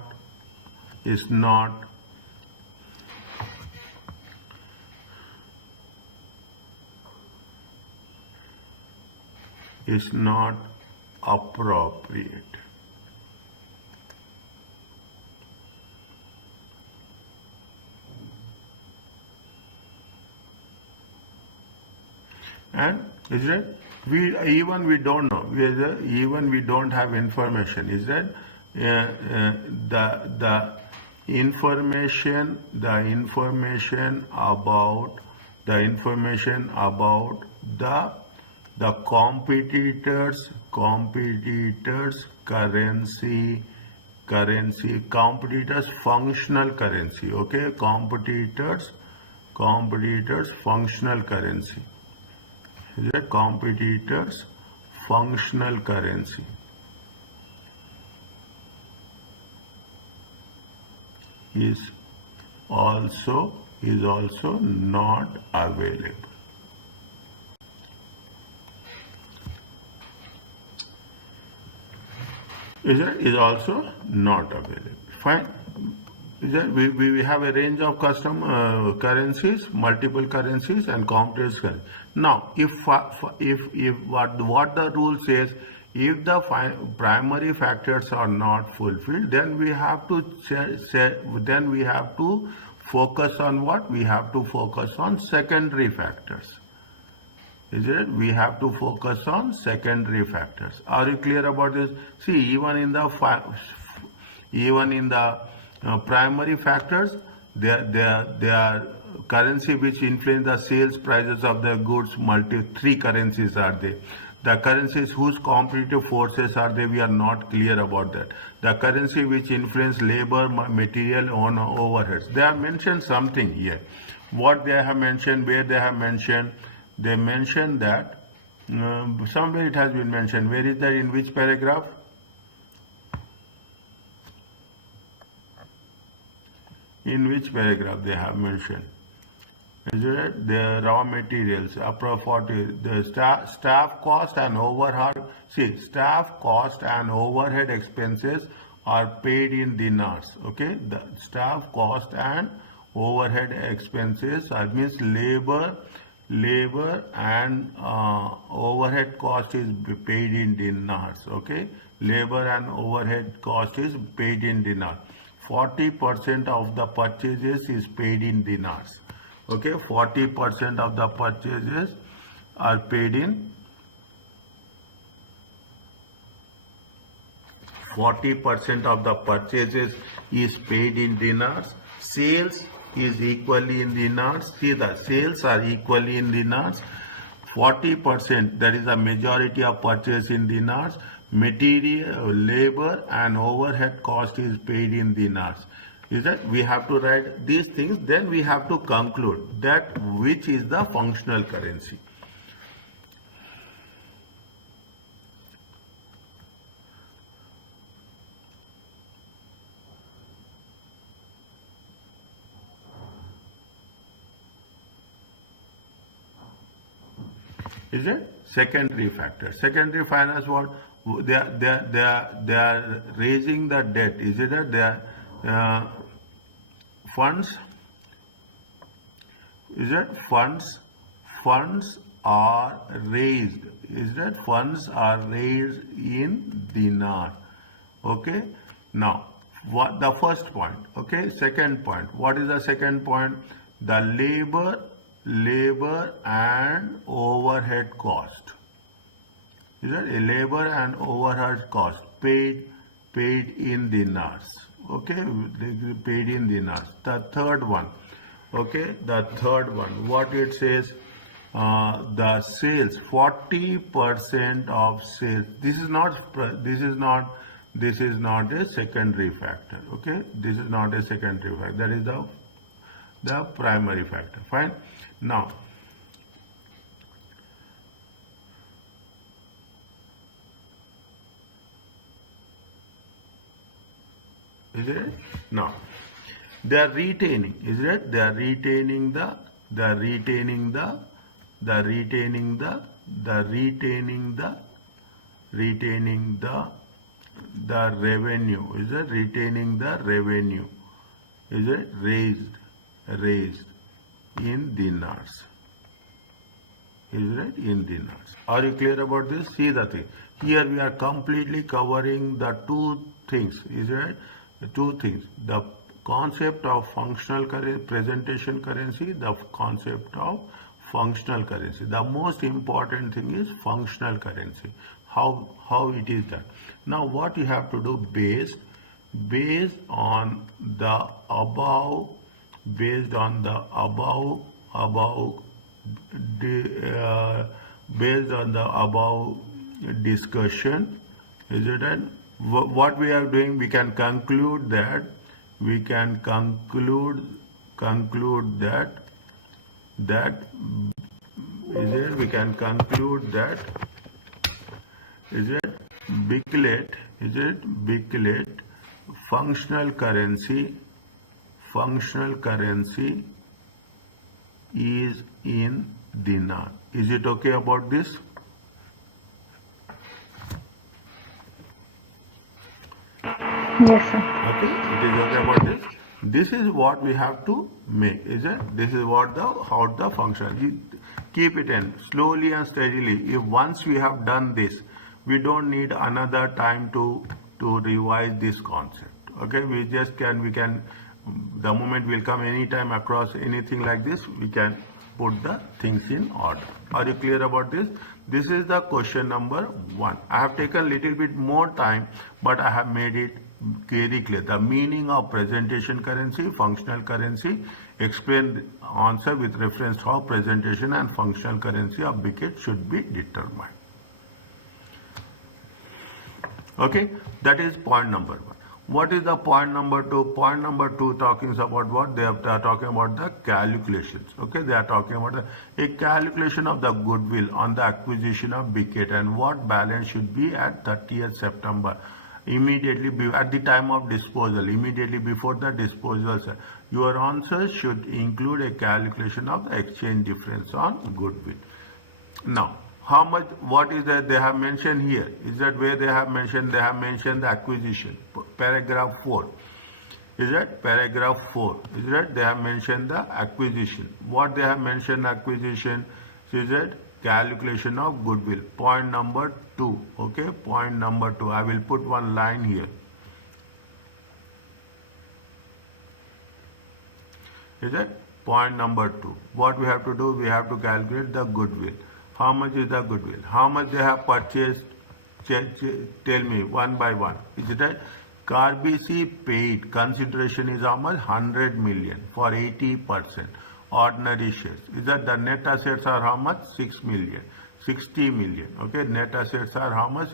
appropriate. And is it? We don't know. Even we don't have information. Is that the information about the competitors competitors functional currency. Okay, competitors functional currency. Is that competitors functional currency is also not available. Is also not available. Fine. Is that we have a range of custom currencies, multiple currencies, and complex currencies. Now, if what the rule says, if the primary factors are not fulfilled, then we have to focus on what? We have to focus on secondary factors. Is it? We have to focus on secondary factors. Are you clear about this? See, even in the primary factors, they are currency which influence the sales prices of the goods. Three currencies are there. The currencies whose competitive forces are there, we are not clear about that. The currency which influence labor, material, on overheads. They have mentioned something here. What they have mentioned, where they have mentioned, they mentioned that somewhere it has been mentioned. Where is that? In which paragraph? In which paragraph they have mentioned? Is it the raw materials, the staff cost and overhead? See, staff cost and overhead expenses are paid in dinars. Okay, the staff cost and overhead expenses, that means labor and overhead cost is paid in dinars. Okay, labor and overhead cost is paid in dinars. 40% of the purchases is paid in dinars. Okay, 40% of the purchases are paid in 40% of the purchases is paid in dinars. Sales is equally in dinars. See, the sales are equally in dinars. 40%, that is the majority of purchase in dinars. Material, labor and overhead cost is paid in dinars. Is that we have to write these things, then we have to conclude that which is the functional currency. Is it? Secondary factor. Secondary finance, what? They are raising the debt. Is it that they are funds? Is it funds are raised? Is that funds are raised in dinar? Okay. Now, what the first point? Okay. Second point. What is the second point? The labor and overhead cost. Is that a labor and overhead cost paid in dinars? Okay, paid in dinars. The third one, okay, the third one. What it says? The sales, 40% of sales. This is not a secondary factor. Okay, this is not a secondary factor. That is the primary factor. Fine. Now, is it? Now, they are retaining. Is it? They are retaining the revenue. Is it? Retaining the revenue. Is it? Raised in dinars. Is right in dinars. Are you clear about this? See the thing. Here we are completely covering the two things. Is right? The two things. The concept of functional currency, presentation currency, the concept of functional currency. The most important thing is functional currency. How it is done. Now what you have to do based on the above, based on the above based on the above discussion, is it right? What we are doing, we can conclude that is it, we can conclude that is it Biclet functional currency is in dinar. Is it okay about this? Yes, sir. Okay, it is okay about this. This is what we have to make, is it? This is what how the function. You keep it in slowly and steadily. If once we have done this, we don't need another time to revise this concept. Okay, we can the moment will come anytime across anything like this, we can put the things in order. Are you clear about this? This is the question number 1. I have taken little bit more time, but I have made it very clear. The meaning of presentation currency, functional currency, explain answer with reference to how presentation and functional currency of Biclet should be determined. Okay, that is point number 1. What is the point number 2? Point number 2 talking about what? They are talking about the calculations. Okay, they are talking about a calculation of the goodwill on the acquisition of Biclet and what balance should be at 30th September. Immediately at the time of disposal, immediately before the disposal, your answers should include a calculation of the exchange difference on goodwill. Now, how much, what is that they have mentioned here? Is that where they have mentioned the acquisition, paragraph 4. Is that paragraph 4? Is that they have mentioned the acquisition? What they have mentioned acquisition is that calculation of goodwill. Point number 2. Okay, point number 2. I will put one line here. Is that point number 2? What we have to do? We have to calculate the goodwill. How much is the goodwill? How much they have purchased? Tell me one by one. Is it right? Carbise paid consideration is how much? 100 million for 80% ordinary shares. Is that the net assets are how much? 6 million, 60 million. Okay, net assets are how much?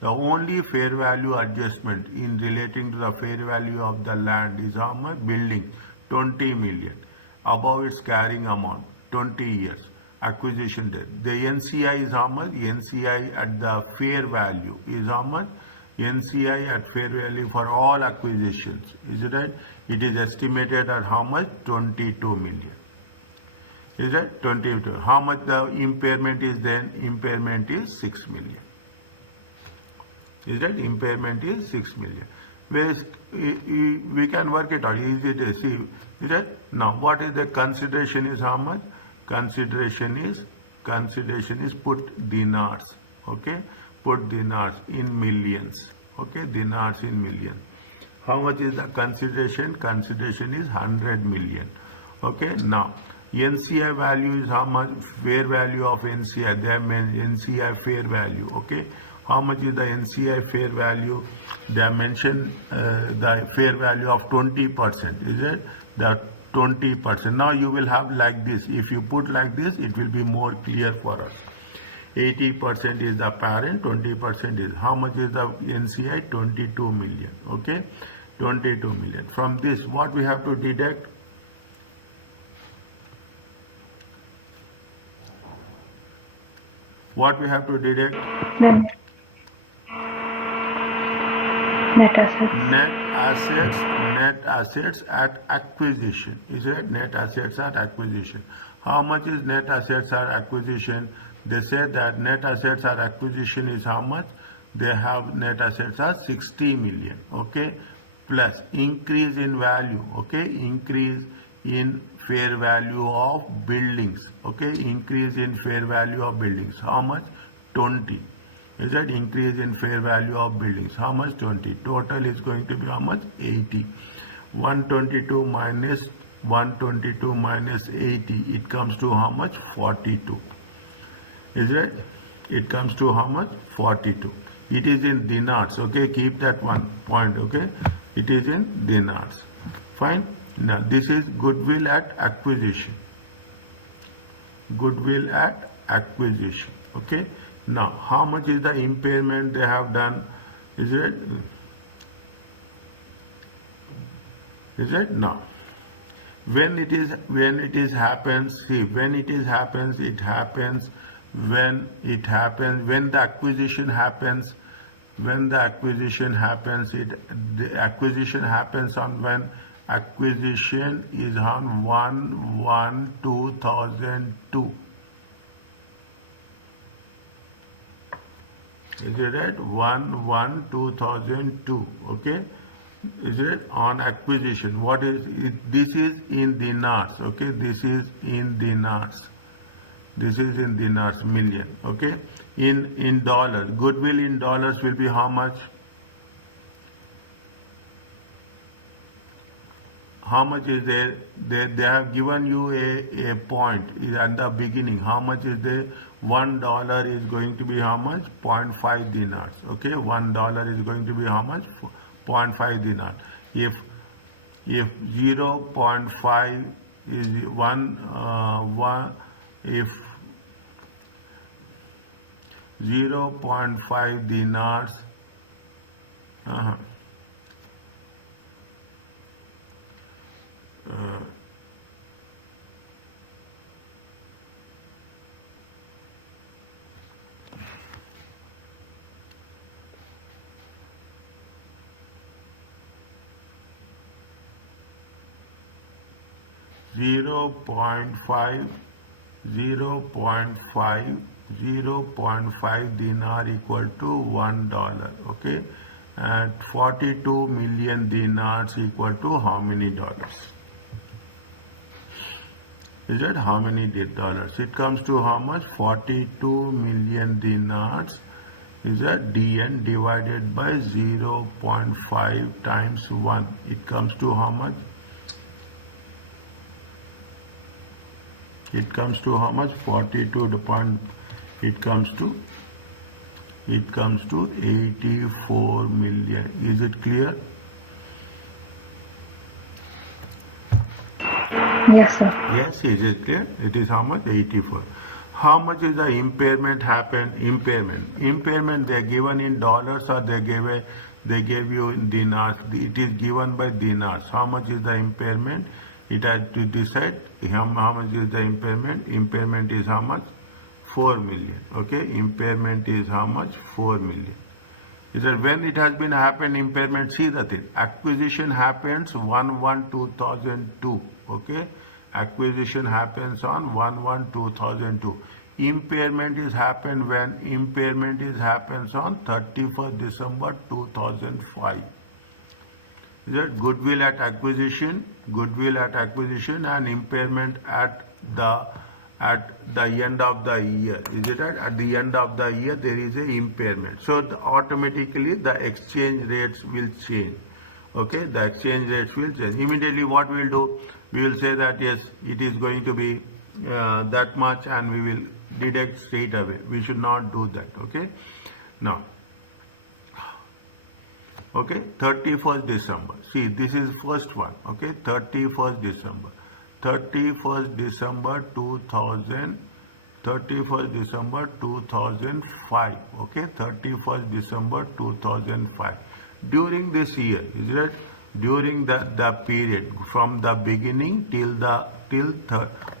The only fair value adjustment in relating to the fair value of the land is how much? Building 20 million above its carrying amount, 20 years. Acquisition date. The NCI is how much? NCI at the fair value is how much? NCI at fair value for all acquisitions. Is it right? It is estimated at how much? 22 million. Is that 22? How much the impairment is then? Impairment is 6 million. Is that impairment is 6 million? Whereas we can work it out. Easy to see. Is that? Now what is the consideration is how much? Consideration is put dinars. Okay, put dinars in millions. Okay, dinars in millions. How much is the consideration? Consideration is 100 million. Okay, now NCI value is how much? Fair value of NCI. They have mentioned NCI fair value. Okay, how much is the NCI fair value? They have mentioned the fair value of 20%. Is it the 20%? Now you will have like this. If you put like this, it will be more clear for us. 80% is the parent, 20% is how much is the NCI? 22 million. Okay, 22 million. From this, what we have to deduct? What we have to deduct? Then net assets. Net assets at acquisition. Is it net assets at acquisition? How much is net assets at acquisition? They said that net assets at acquisition is how much? They have net assets at 60 million. Okay, plus increase in value. Okay, increase in fair value of buildings. Okay, increase in fair value of buildings. How much? 20. Is that increase in fair value of buildings? How much? 20. Total is going to be how much? 80. 122 minus 122 minus 80. It comes to how much? 42. Is it? It comes to how much? 42. It is in dinars. Okay, keep that one point. Okay, it is in dinars. Fine. Now this is goodwill at acquisition. Goodwill at acquisition. Okay. Now how much is the impairment they have done? Is it? Is it? Now when it is happens, see, when it happens when the acquisition happens, the acquisition happens on when acquisition is on 1/1/2002. Is it right? 1/1/2002. Okay. Is it on acquisition? What is it? This is in dinars. Okay, this is in dinars. This is in dinars, million. Okay, in dollars, goodwill in dollars will be how much? How much is there? They have given you a point at the beginning. How much is there? $1 is going to be how much? 0.5 dinars. Okay, $1 is going to be how much? 0.5 dinar. If 0.5 is if 0.5 dinars, 0.5 dinar equal to $1. Okay, and 42 million dinars equal to how many dollars? Is that how many dollars? It comes to how much? 42 million dinars. Is that DN divided by 0.5 times 1. It comes to how much? It comes to how much? 42 the point. It comes to 84 million. Is it clear? Yes, sir. Yes, is it clear? It is how much? 84. How much is the impairment happened? Impairment they are given in dollars or they gave you in dinars. It is given by dinars. How much is the impairment? It has to decide how much is the impairment. Impairment is how much? 4 million. Okay, impairment is how much? 4 million. Is that when it has been happened impairment? See the thing. Acquisition happens 1/1/2002. Okay, acquisition happens on 1/1/2002. Impairment is happened when? Impairment is happens on 31st December 2005. Is that goodwill at acquisition? Goodwill at acquisition and impairment at the end of the year. Is it right? At the end of the year there is a impairment. So automatically the exchange rates will change. Okay, the exchange rates will change. Immediately what we will do? We will say that yes, it is going to be that much and we will deduct straight away. We should not do that. Okay. Now, okay, 31st December. See, this is first one. Okay, 31st December. 31st December 2000. 31st December 2005. Okay, 31st December 2005. During this year, is it? During the period from the beginning till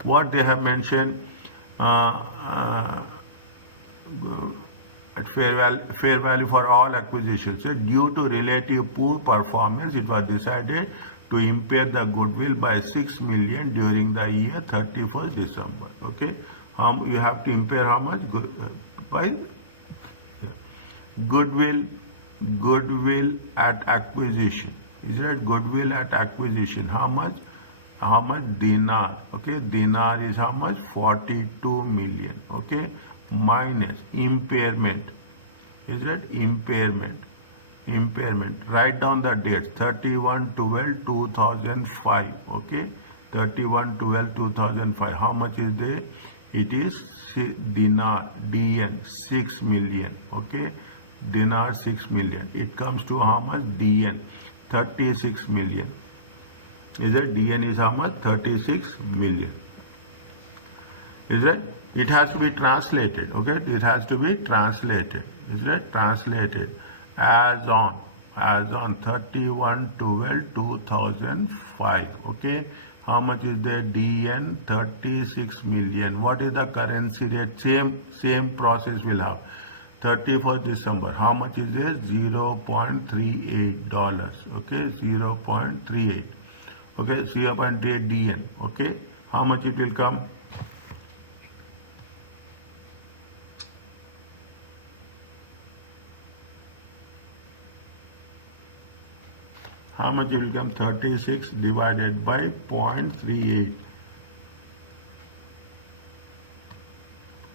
what they have mentioned at fair value for all acquisitions. So due to relative poor performance, it was decided to impair the goodwill by 6 million during the year 31st December. Okay, you have to impair how much? By goodwill at acquisition. Is that goodwill at acquisition? How much? how much? Dinar. Okay, dinar is how much? 42 million. Okay, minus impairment. Is it impairment? Impairment. Write down the dates. 31/12/2005. Okay, 31/12/2005. How much is there? It is dinar. DN 6 million. Okay, dinar 6 million. It comes to how much? DN 36 million. Is it? DN is how much? 36 million. Is it? It has to be translated. Okay, it has to be translated. Is it? Translated as on 31/12/2005. Okay, how much is there? DN 36 million. What is the currency rate? Same process will have. 31st December, how much is this? $0.38. Okay, 0.38. Okay, 0.38 DN. Okay, how much it will come? How much it will come? 36 divided by 0.38.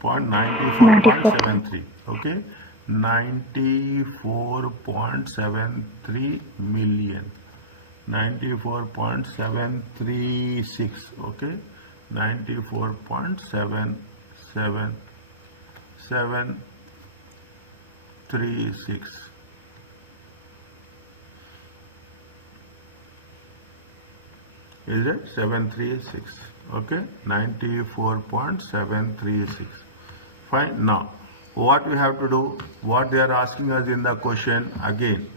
94.73. Okay, 94.73 million. 94.736. Okay, 94.73736. Is it? 736. Okay, 94.736. Fine. Now, what we have to do, what they are asking us in the question again,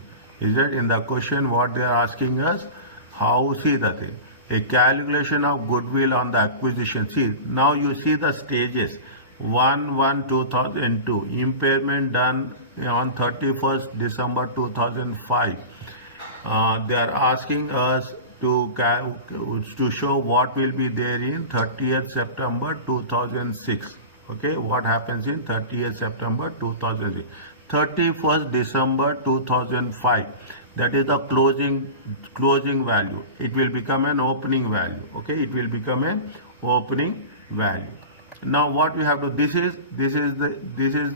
is that in the question what they are asking us, how, see the thing, a calculation of goodwill on the acquisition. See, now you see the stages. 1/1/2002, impairment done on 31st December 2005. They are asking us to show what will be there in 30th September 2006. Okay, what happens in 30th September 2006? 31st December 2005. That is the closing value. It will become an opening value. Okay, it will become an opening value. Now what we have to, this is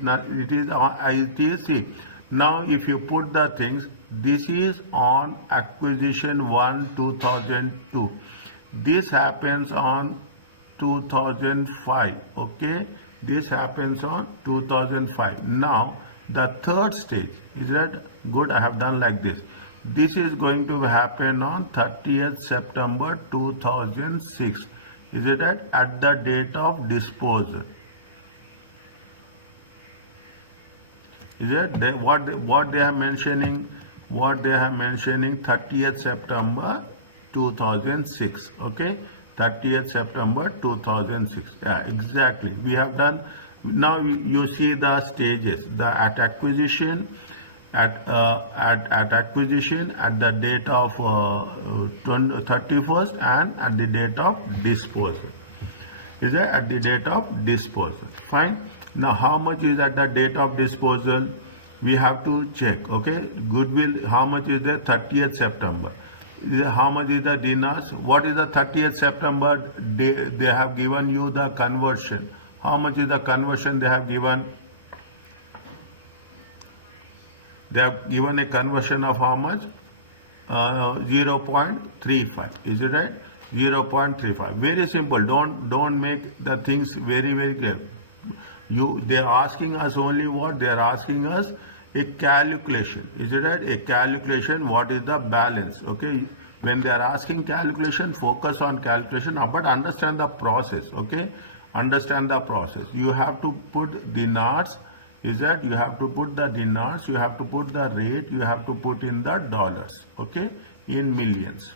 not, it is ITC. Now if you put the things, this is on acquisition 1/2002. This happens on 2005. Okay, this happens on 2005. Now the third stage, is that good? I have done like this. This is going to happen on 30th September 2006. Is it at the date of disposal? Is it what they are mentioning? What they are mentioning? 30th September 2006. Okay, 30th September 2006. Yeah, exactly. We have done. Now you see the stages. At acquisition, at acquisition, at the date of 31st, and at the date of disposal. Is it at the date of disposal? Fine. Now how much is at the date of disposal? We have to check. Okay, goodwill. How much is there? 30th September. How much is the dinars? What is the 30th September? They have given you the conversion. How much is the conversion they have given? They have given a conversion of how much? 0.35. Is it right? 0.35. Very simple. Don't make the things very clear. They are asking us only what? They are asking us a calculation. Is it right? A calculation. What is the balance? Okay. When they are asking calculation, focus on calculation, but understand the process. Okay. Understand the process. You have to put dinars. Is that you have to put the dinars, you have to put the rate, you have to put in the dollars. Okay, in millions.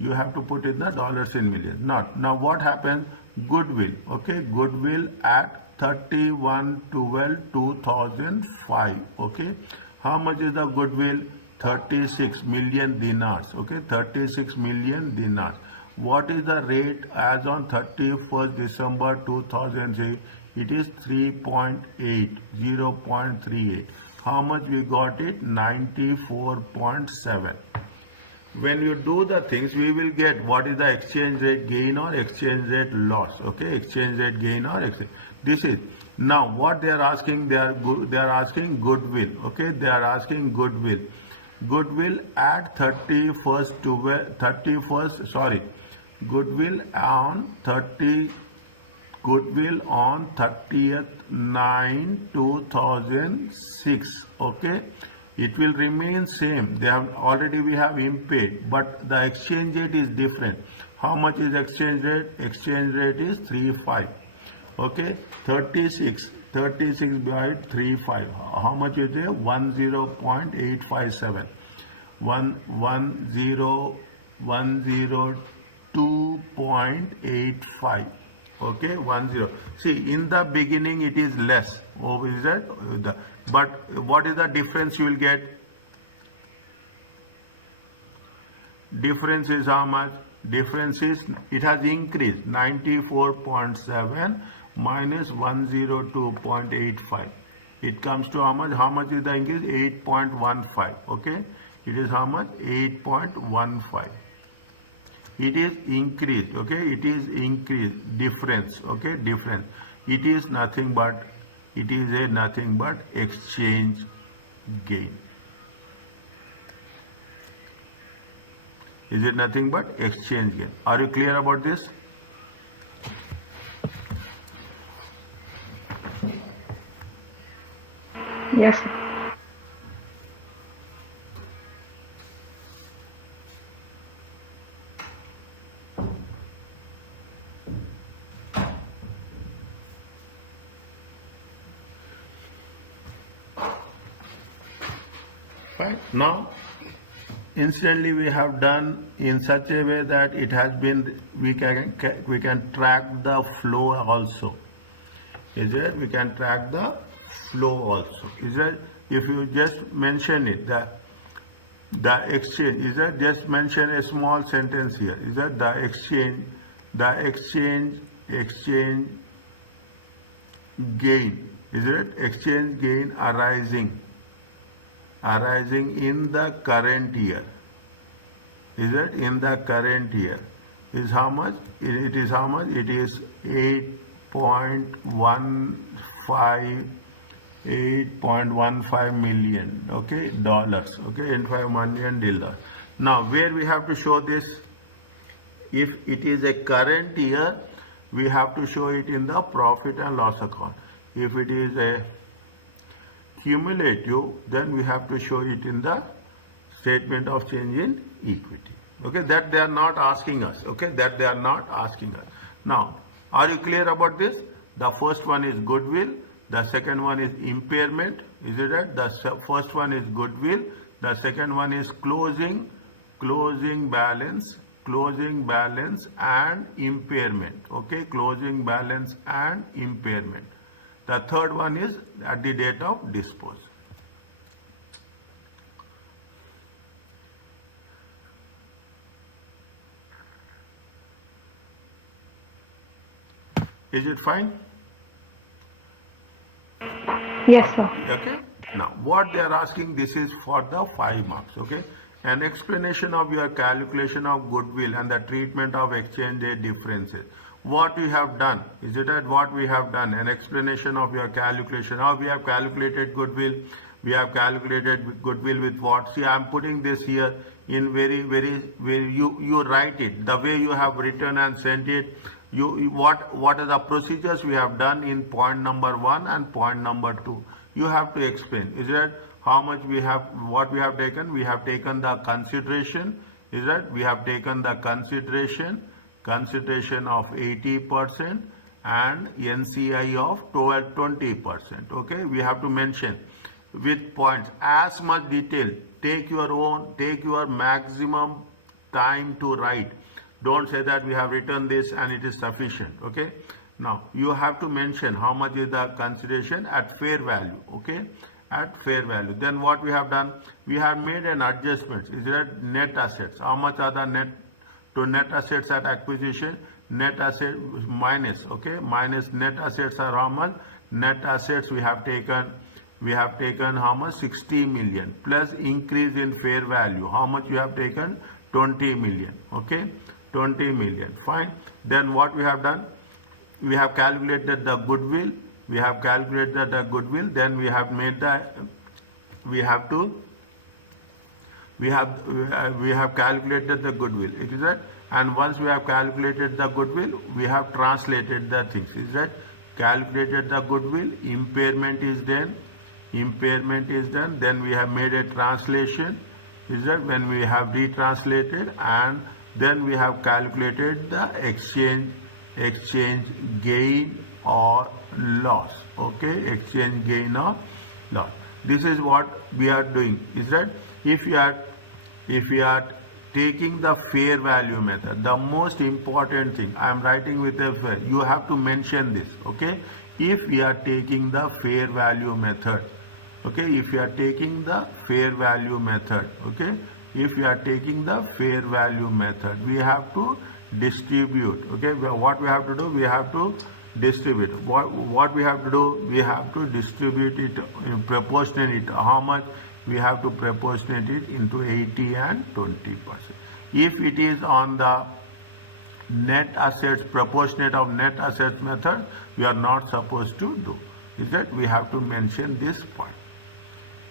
You have to put in the dollars in millions. Now what happens? Goodwill. Okay, goodwill at 31/12/2005. Okay, how much is the goodwill? 36 million dinars. Okay, 36 million dinars. What is the rate as on 31st December 2006? It is 3.8, 0.38. How much we got it? 94.7. when you do the things, we will get what is the exchange rate gain or exchange rate loss. Okay, exchange rate gain or exchange. This is now what they are asking. They are asking goodwill. Okay, they are asking goodwill. Goodwill at 31st. Sorry, goodwill on 30th 9 2006. Okay, it will remain same. We have impaired, but the exchange rate is different. How much is exchange rate? Exchange rate is 35. Okay, 36 by 35. How much is it? 10.857. 102.85. Okay, 10. See, in the beginning it is less. Oh, is that? But what is the difference you will get? Difference is how much? Difference is, it has increased 94.7 minus 102.85. It comes to how much? How much is the increase? 8.15. Okay, it is how much? 8.15. It is increased. Okay, it is increased. Difference. Okay, difference. It is nothing but exchange gain. Is it nothing but exchange gain? Are you clear about this? Yes, sir. Fine. Now, incidentally, we have done in such a way that it has been, we can track the flow also. Is it? We can track the flow also. Is it? If you just mention it, the exchange, is that? Just mention a small sentence here. Is that the exchange gain? Is it? Exchange gain arising in the current year. Is it? In the current year is how much? It is how much? It is 8.15 million. Okay, dollars. Okay, $8.5 million. Now, where we have to show this? If it is a current year, we have to show it in the profit and loss account. If it is a cumulative, then we have to show it in the statement of change in equity. Okay, that they are not asking us. Okay, that they are not asking us. Now, are you clear about this? The first one is goodwill. The second one is impairment. Is it right? The first one is goodwill. The second one is closing balance and impairment. Okay, closing balance and impairment. The third one is at the date of disposal. Is it fine? Yes, sir. Okay. Now, what they are asking, this is for the 5 marks. Okay. An explanation of your calculation of goodwill and the treatment of exchange rate differences. What we have done, is it that what we have done? An explanation of your calculation. How we have calculated goodwill? We have calculated goodwill with what? See, I am putting this here in very you write it the way you have written and sent it. What are the procedures we have done in point number 1 and point number 2? You have to explain. Is that how much we have? What we have taken? We have taken the consideration. Is that we have taken the consideration of 80% and NCI of 20%. Okay, we have to mention with points as much detail. Take your maximum time to write. Don't say that we have written this and it is sufficient. Okay, now you have to mention how much is the consideration at fair value. Okay, at fair value. Then what we have done? We have made an adjustment. Is that net assets? How much are the net assets at acquisition? Net asset minus. Okay, minus net assets are how much? Net assets we have taken how much? 60 million plus increase in fair value. How much you have taken? 20 million. Okay, 20 million. Fine. Then what we have done? We have calculated the goodwill. We have calculated the goodwill. Then we have made the. We have to. We have calculated the goodwill. Is that? And once we have calculated the goodwill, we have translated the things. Is that? Calculated the goodwill. Impairment is done. Impairment is done. Then we have made a translation. Is that? When we have retranslated, and then we have calculated the exchange gain or loss. Okay, exchange gain or loss. This is what we are doing. Is that? If we are taking the fair value method, the most important thing, I am writing with a fair, you have to mention this. Okay, if we are taking the fair value method, okay, if you are taking the fair value method, okay, if you are taking the fair value method, we have to distribute. Okay, what we have to do? We have to distribute. What we have to do? We have to distribute it, proportionate it. How much? We have to proportionate it into 80 and 20%. If it is on the net assets, proportionate of net assets method, we are not supposed to do. Is that? We have to mention this point.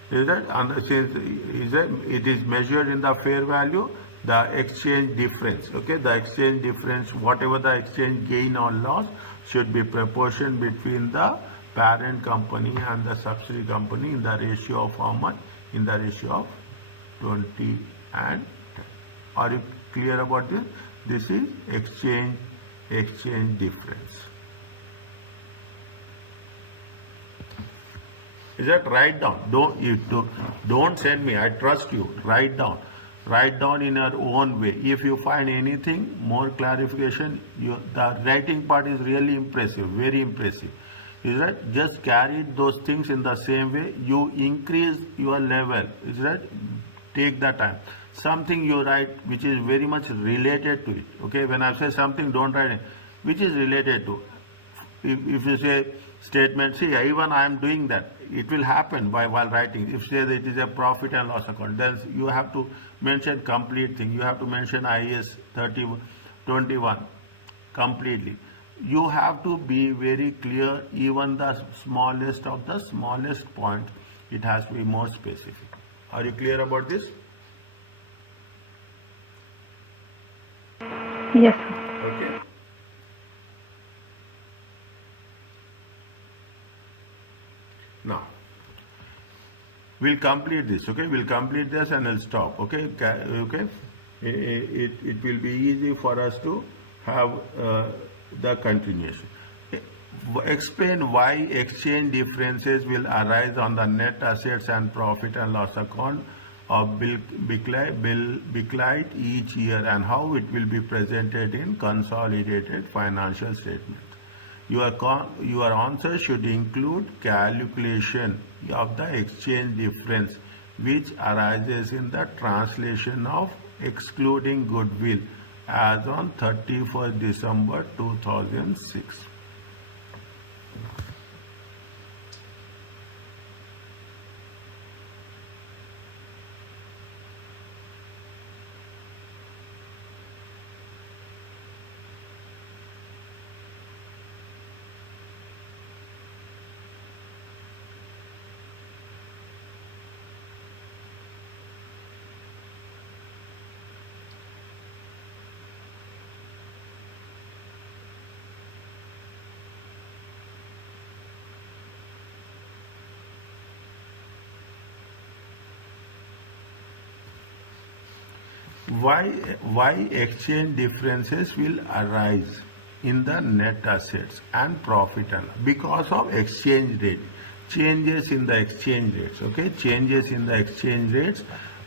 Is that? And since it is measured in the fair value, the exchange difference, okay, the exchange difference, whatever the exchange gain or loss, should be proportion between the parent company and the subsidiary company in the ratio of how much? In the ratio of 20 and 10. Are you clear about this? This is exchange difference. Is that? Write down. Don't send me. I trust you. Write down. Write down in your own way. If you find anything more clarification, the writing part is really impressive, very impressive. Is that? Just carry those things in the same way. You increase your level. Is that? Take the time. Something you write which is very much related to it. Okay. When I say something, don't write it. Which is related to. If you say statement, see, even I am doing that, it will happen while writing. If say that it is a profit and loss account, then you have to mention complete thing. You have to mention IS 21 completely. You have to be very clear. Even the smallest of the smallest point, it has to be more specific. Are you clear about this? Yes, sir. Okay. Now, we'll complete this. Okay, we'll complete this and we'll stop. Okay, okay. It will be easy for us to have the continuation. Explain why exchange differences will arise on the net assets and profit and loss account of Bakelite each year, and how it will be presented in consolidated financial statements. Your answer should include calculation of the exchange difference which arises in the translation of excluding goodwill as on 31st December 2006. Why exchange differences will arise in the net assets and profit and loss? Because of exchange rate, changes in the exchange rates. Okay, changes in the exchange rates.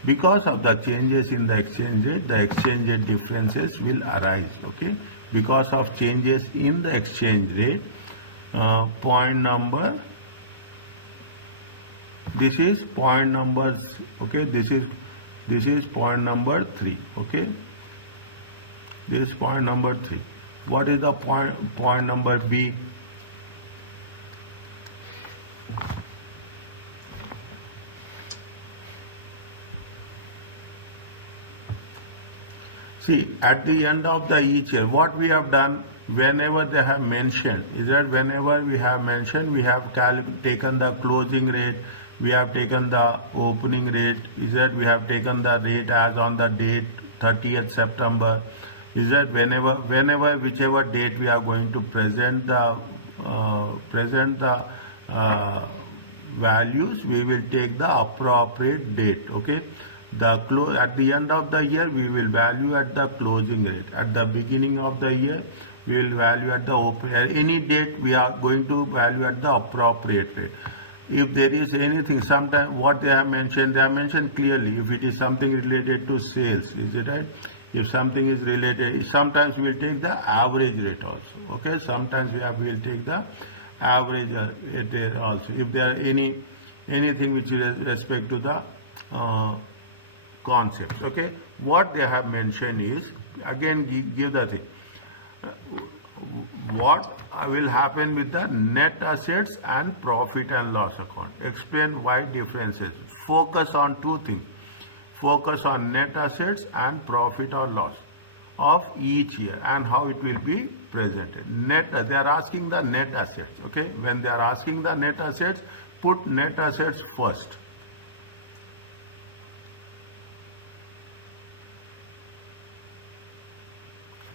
Because of the changes in the exchange rate, the exchange rate differences will arise. Okay, because of changes in the exchange rate. Point number. This is point number. Okay, this is point number 3. Okay, this is point number 3. What is the point number B? See, at the end of the each year, what we have done, whenever they have mentioned, is that whenever we have mentioned, we have taken the closing rate, we have taken the opening rate, is that we have taken the rate as on the date 30th September, is that whenever whichever date we are going to present the values, we will take the appropriate date. Okay, at the end of the year we will value at the closing rate. At the beginning of the year we will value at the open. At any date we are going to value at the appropriate rate. If there is anything, sometimes what they have mentioned clearly. If it is something related to sales, is it right? If something is related, sometimes we will take the average rate also. Okay, sometimes we will take the average rate also. If there are anything which is respect to the concepts. Okay, what they have mentioned is, again give the thing, what will happen with the net assets and profit and loss account. Explain why differences. Focus on two things. Focus on net assets and profit or loss of each year and how it will be presented. They are asking the net assets. Okay, when they are asking the net assets, put net assets first.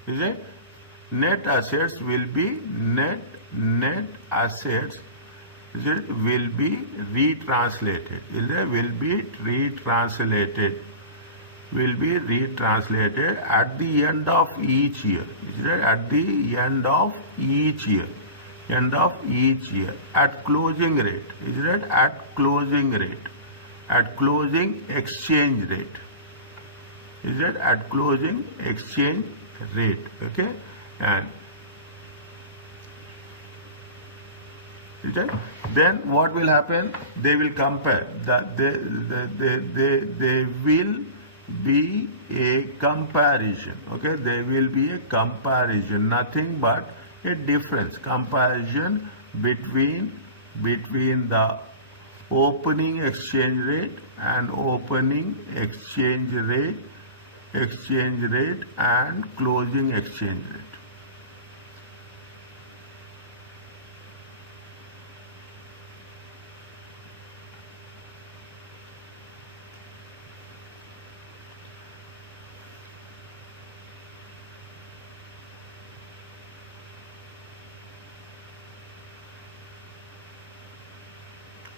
Is it? Net assets will be net assets, is it, will be retranslated. Is it? Will be retranslated at the end of each year. Is it? At the end of each year. At closing rate. Is it? At closing rate. At closing exchange rate. Is it? At closing exchange rate. Okay, and then what will happen? They will compare. They will be a comparison. Okay, there will be a comparison, nothing but a difference. Comparison between the opening exchange rate and opening exchange rate and closing exchange rate.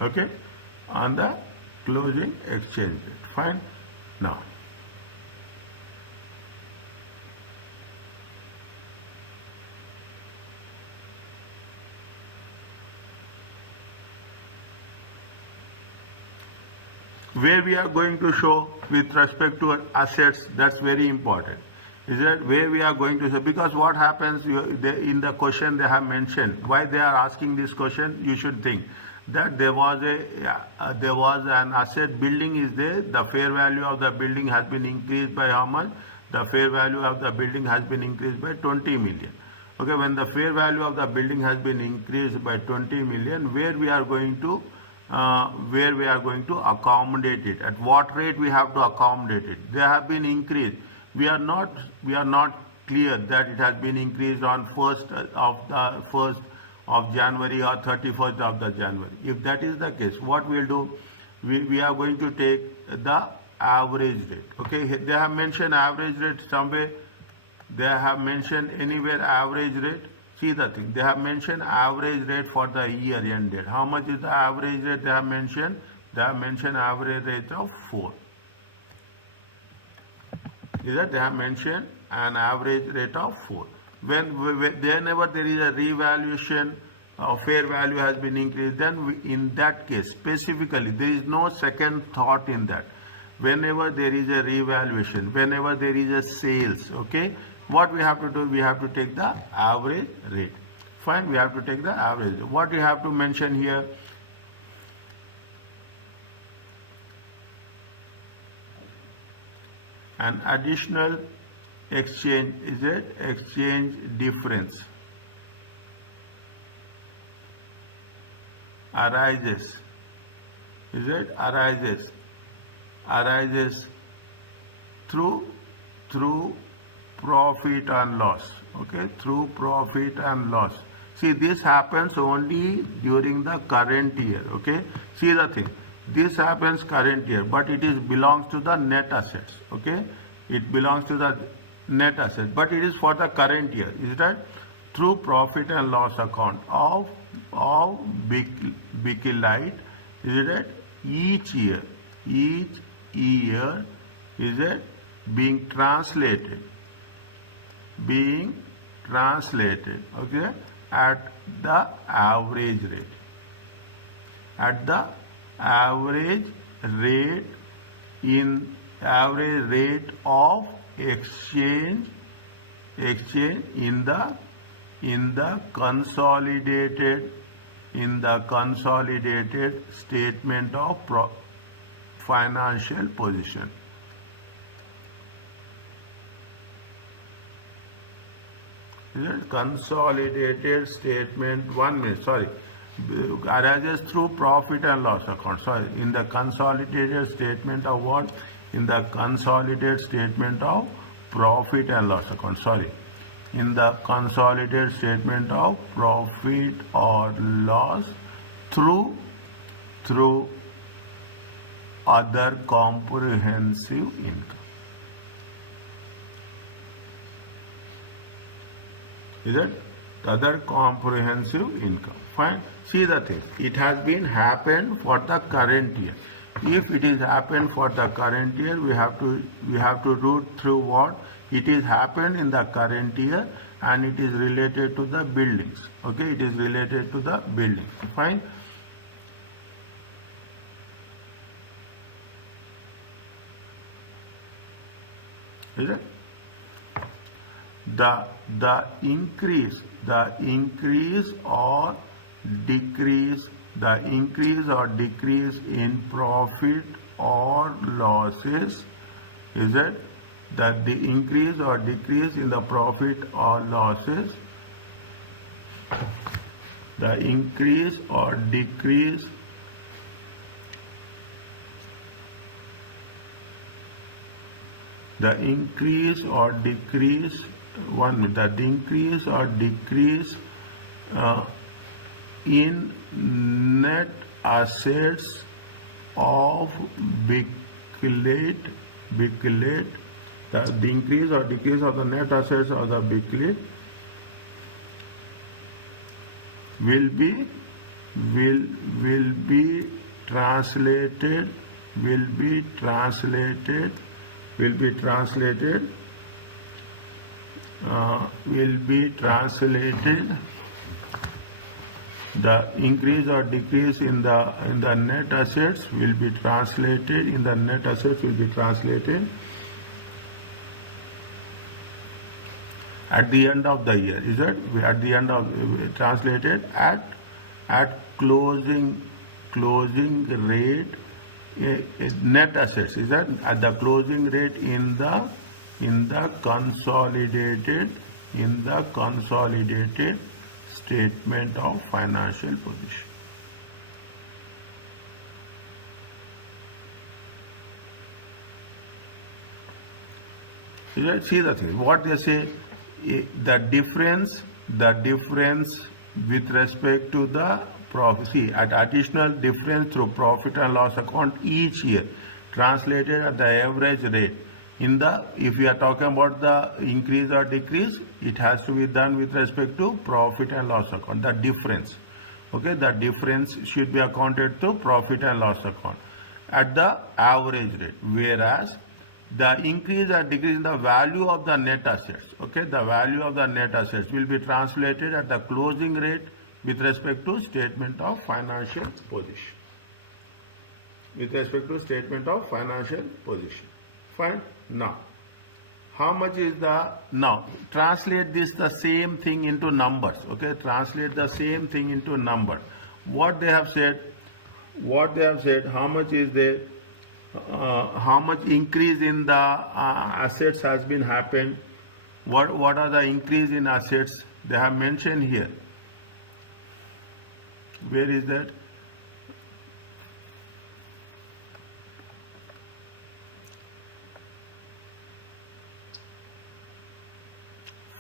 Okay, on the closing exchange rate. Fine. Now, where we are going to show with respect to assets, that's very important. Is that where we are going to show? Because what happens in the question they have mentioned, why they are asking this question, you should think that there was an asset, building is there, the fair value of the building has been increased by how much? The fair value of the building has been increased by 20 million. Okay, when the fair value of the building has been increased by 20 million, where we are going to accommodate it, at what rate we have to accommodate it. They have been increased. We are not clear that it has been increased on 1st of January or 31st of the January. If that is the case, what we will do, we are going to take the average rate. Okay, they have mentioned average rate somewhere. They have mentioned anywhere average rate. See the thing, they have mentioned average rate for the year ended. How much is the average rate they have mentioned? They have mentioned average rate of 4. Is that they have mentioned an average rate of 4. Whenever there is a revaluation of fair value has been increased, then in that case specifically there is no second thought in that. Whenever there is a revaluation, whenever there is a sales, okay, what we have to do, we have to take the average rate. Fine, we have to take the average. What you have to mention here, an additional exchange, is it exchange difference arises, is it arises through profit and loss. Okay, through profit and loss. See, this happens only during the current year. Okay, see the thing. This happens current year, but it is belongs to the net assets. Okay, it belongs to the net asset, but it is for the current year. Is that through profit and loss account of Bikilite? Is it that each year is it being translated okay, at the average rate, at the average rate of exchange in the consolidated statement of financial position. Consolidated statement, 1 minute, sorry, arises through profit and loss account. Sorry, in the consolidated statement of what? In the consolidated statement of profit and loss account. Sorry, in the consolidated statement of profit or loss through other comprehensive income. Is it other comprehensive income? Fine. See the thing. It has been happened for the current year. If it is happened for the current year, we have to root through what? It is happened in the current year and it is related to the buildings. Okay, it is related to the buildings. Fine. Is it? The increase or decrease in profit or losses, is it that the increase or decrease in the profit or losses, the increase or decrease the increase or decrease in net assets of Bikilite, the increase or decrease of the net assets of the Bikilite will be translated the increase or decrease in the net assets will be translated at the end of the year. Is it at the end of translated at closing rate net assets? Is that at the closing rate in the consolidated statement of financial position? See the thing. What they say, the difference with respect to the profit. See, at additional difference through profit and loss account each year, translated at the average rate. If we are talking about the increase or decrease, it has to be done with respect to profit and loss account. The difference, okay, the difference should be accounted to profit and loss account at the average rate. Whereas the increase or decrease in the value of the net assets, okay, the value of the net assets will be translated at the closing rate with respect to statement of financial position. Fine. Now, how much is now translate the same thing into numbers. Okay, translate the same thing into number. What they have said, how much is there, how much increase in the assets has been happened, what are the increase in assets they have mentioned here. Where is that?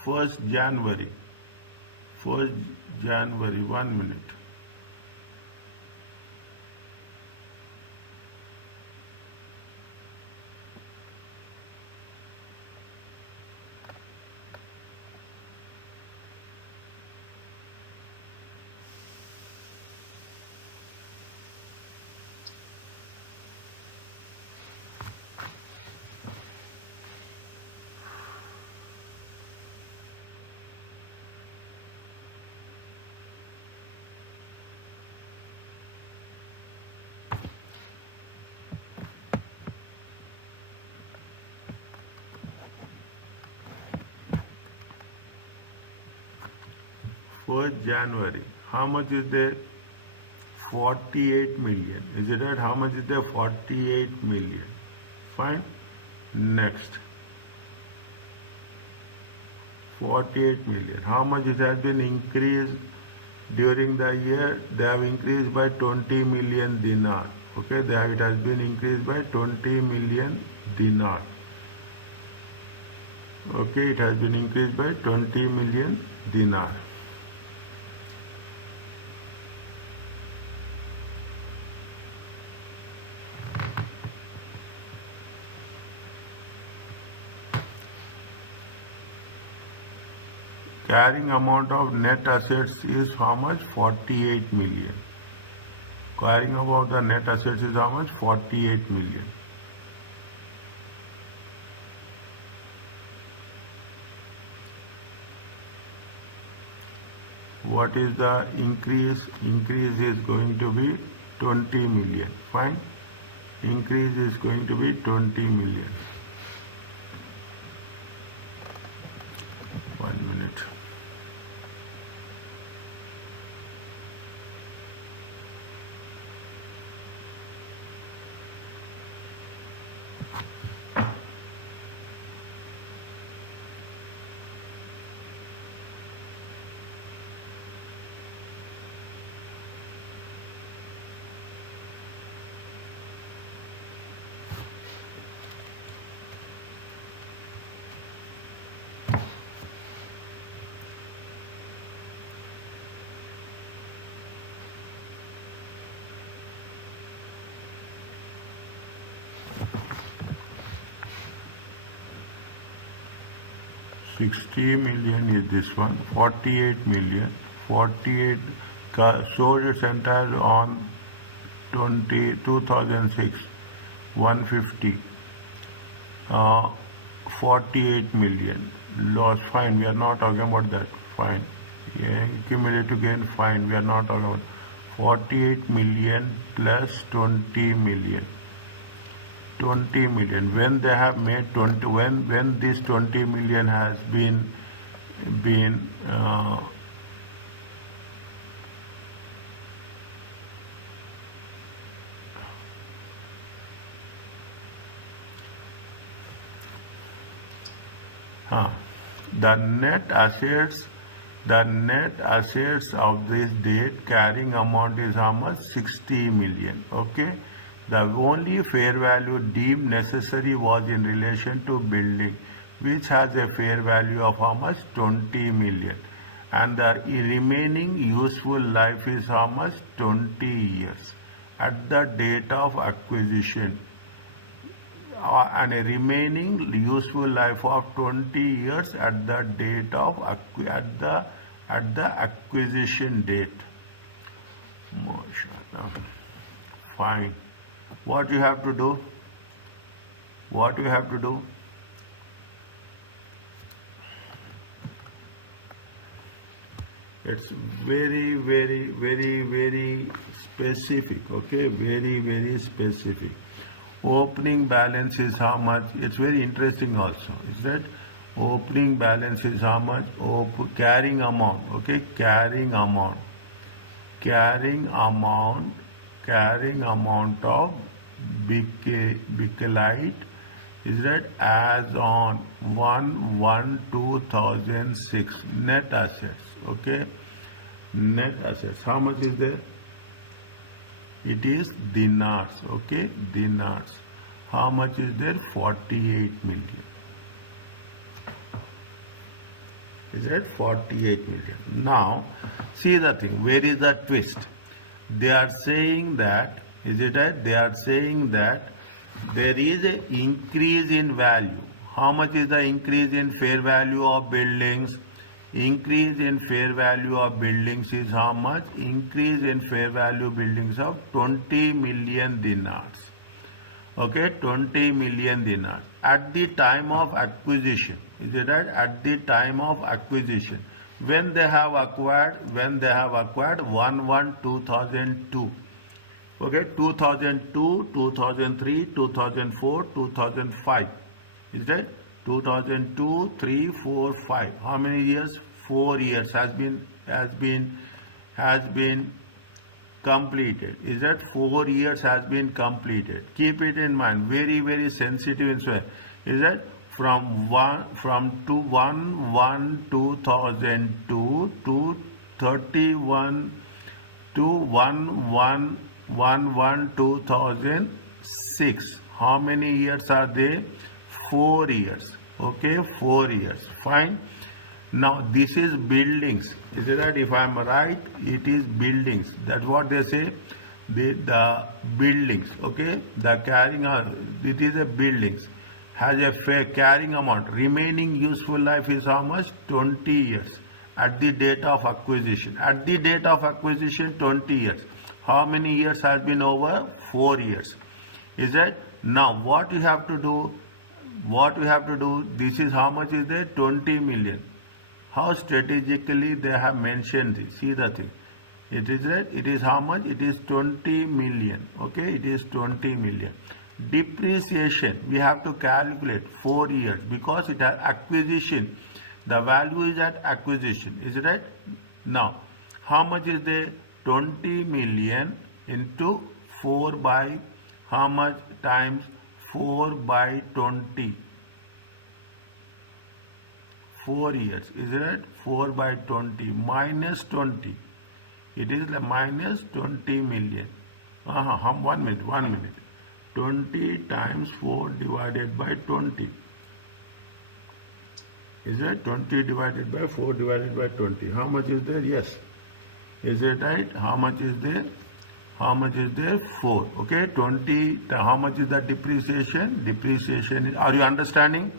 1st January. 1st January, 1 minute. For January, how much is there? 48 million. Is it right? How much is there? 48 million. Fine. Next. 48 million. How much it has been increased during the year? They have increased by 20 million dinar. Okay, it has been increased by 20 million dinar. Okay, it has been increased by 20 million dinar. Carrying amount of net assets is how much? 48 million. Carrying about the net assets is how much? 48 million. What is the increase? Increase is going to be 20 million. Fine. Increase is going to be 20 million. 1 minute. $60 million is this one, 48 million, 48 sold its entire on 2006, 150, 48 million, loss, fine, we are not talking about that, fine, yeah, cumulative gain, fine, we are not talking about 48 million plus 20 million. 20 million. When they have made 20, when this 20 million has been the net assets of this debt carrying amount is how much? 60 million. Okay. The only fair value deemed necessary was in relation to building, which has a fair value of how much? 20 million. And the remaining useful life is how much? 20 years. At the date of acquisition, and a remaining useful life of 20 years at the date of at the acquisition date. Fine. What you have to do? What you have to do? It's very, very, very, very specific. Okay, very, very specific. Opening balance is how much? It's very interesting also. Is that opening balance is how much? Carrying amount. Okay, carrying amount of Bakelite is that as on 1/1/2006 net assets. Okay, net assets. How much is there? It is dinars. Okay, dinars. How much is there? 48 million. Is it 48 million? Now, see the thing. Where is the twist? They are saying that, is it right? They are saying that there is an increase in value. How much is the increase in fair value of buildings? Increase in fair value of buildings is how much? Increase in fair value buildings of 20 million dinars. Okay, 20 million dinars. At the time of acquisition, is it right? At the time of acquisition, when they have acquired 1/1/2002. Okay, 2002, 2003, 2004, 2005. Is that 2002, 3, 4, 5? How many years? 4 years has been completed. Is that 4 years has been completed? Keep it in mind. Very, very sensitive in swear. Is that from 1/1/2002 to 31 to 1/1/2006. How many years are they? 4 years. Okay, 4 years. Fine. Now this is buildings. Is it right? If I am right, it is buildings. That's what they say. The buildings. Okay, the carrying it is a buildings has a fair carrying amount. Remaining useful life is how much? 20 years at the date of acquisition. At the date of acquisition, 20 years. How many years has been over? 4 years. Is that? Now what you have to do? This is how much is there? 20 million. How strategically they have mentioned this. See the thing. It is that it is how much? It is 20 million. Okay, it is 20 million. Depreciation we have to calculate 4 years because it has acquisition. The value is at acquisition. Is it right? Now, how much is there? 20 million into 4 by how much times 4 by 20? 4 years. Is it right? 4 by 20 minus 20. It is minus 20 million. 1 minute. 20 times 4 divided by 20. Is it 20 divided by 4 divided by 20? How much is there? Yes. Is it right? How much is there? How much is there? 4. Okay, 20. How much is the depreciation? Depreciation is, are you understanding?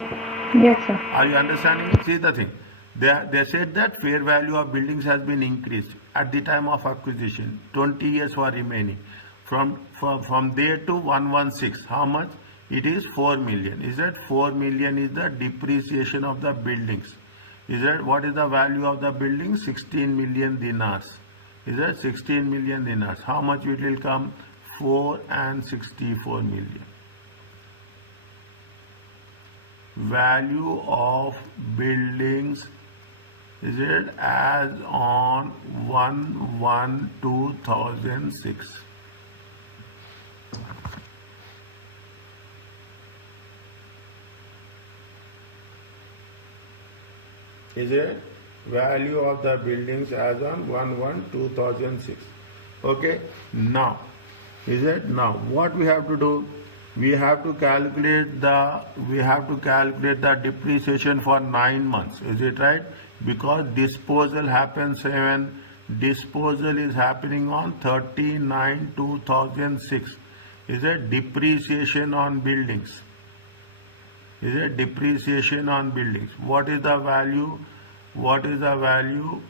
Yes, sir. Are you understanding? See the thing. They said that fair value of buildings has been increased at the time of acquisition. 20 years were remaining. From there to 116. How much? It is 4 million. Is that 4 million is the depreciation of the buildings? Is that what is the value of the building? 16 million dinars. Is that 16 million dinars? How much it will come? 4 and 64 million. Value of buildings, is it as on 1/1/2006? Is it value of the buildings as on 1/1/2006? Okay. Now, is it now what we have to do? We have to calculate the depreciation for 9 months. Is it right? Because disposal happens when disposal is happening on 30/9/2006. Is it depreciation on buildings? Is it depreciation on buildings? What is the value? What is the value?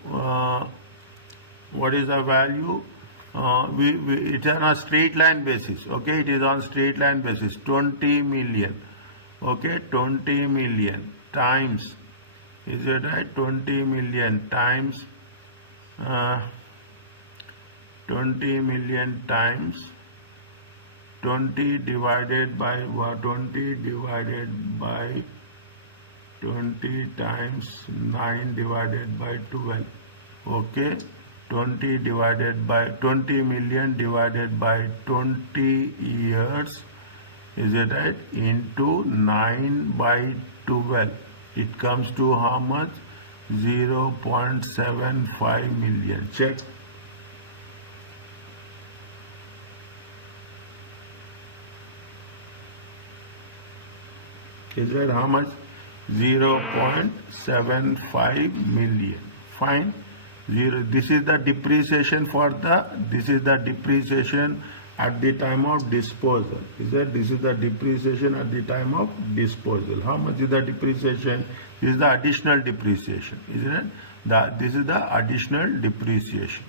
It's on a straight line basis. Okay, it is on straight line basis. 20 million. Okay, 20 million times. Is it right? 20 million times 20 million times 20 divided by 20 times 9 divided by 12. Okay, 20 divided by 20 million divided by 20 years. Is it right? Into 9 by 12. It comes to how much? 0.75 million. Check. Is that how much? 0.75 million. Fine. This is the depreciation this is the depreciation at the time of disposal. This is the depreciation at the time of disposal. How much is the depreciation? This is the additional depreciation, isn't it? This is the additional depreciation.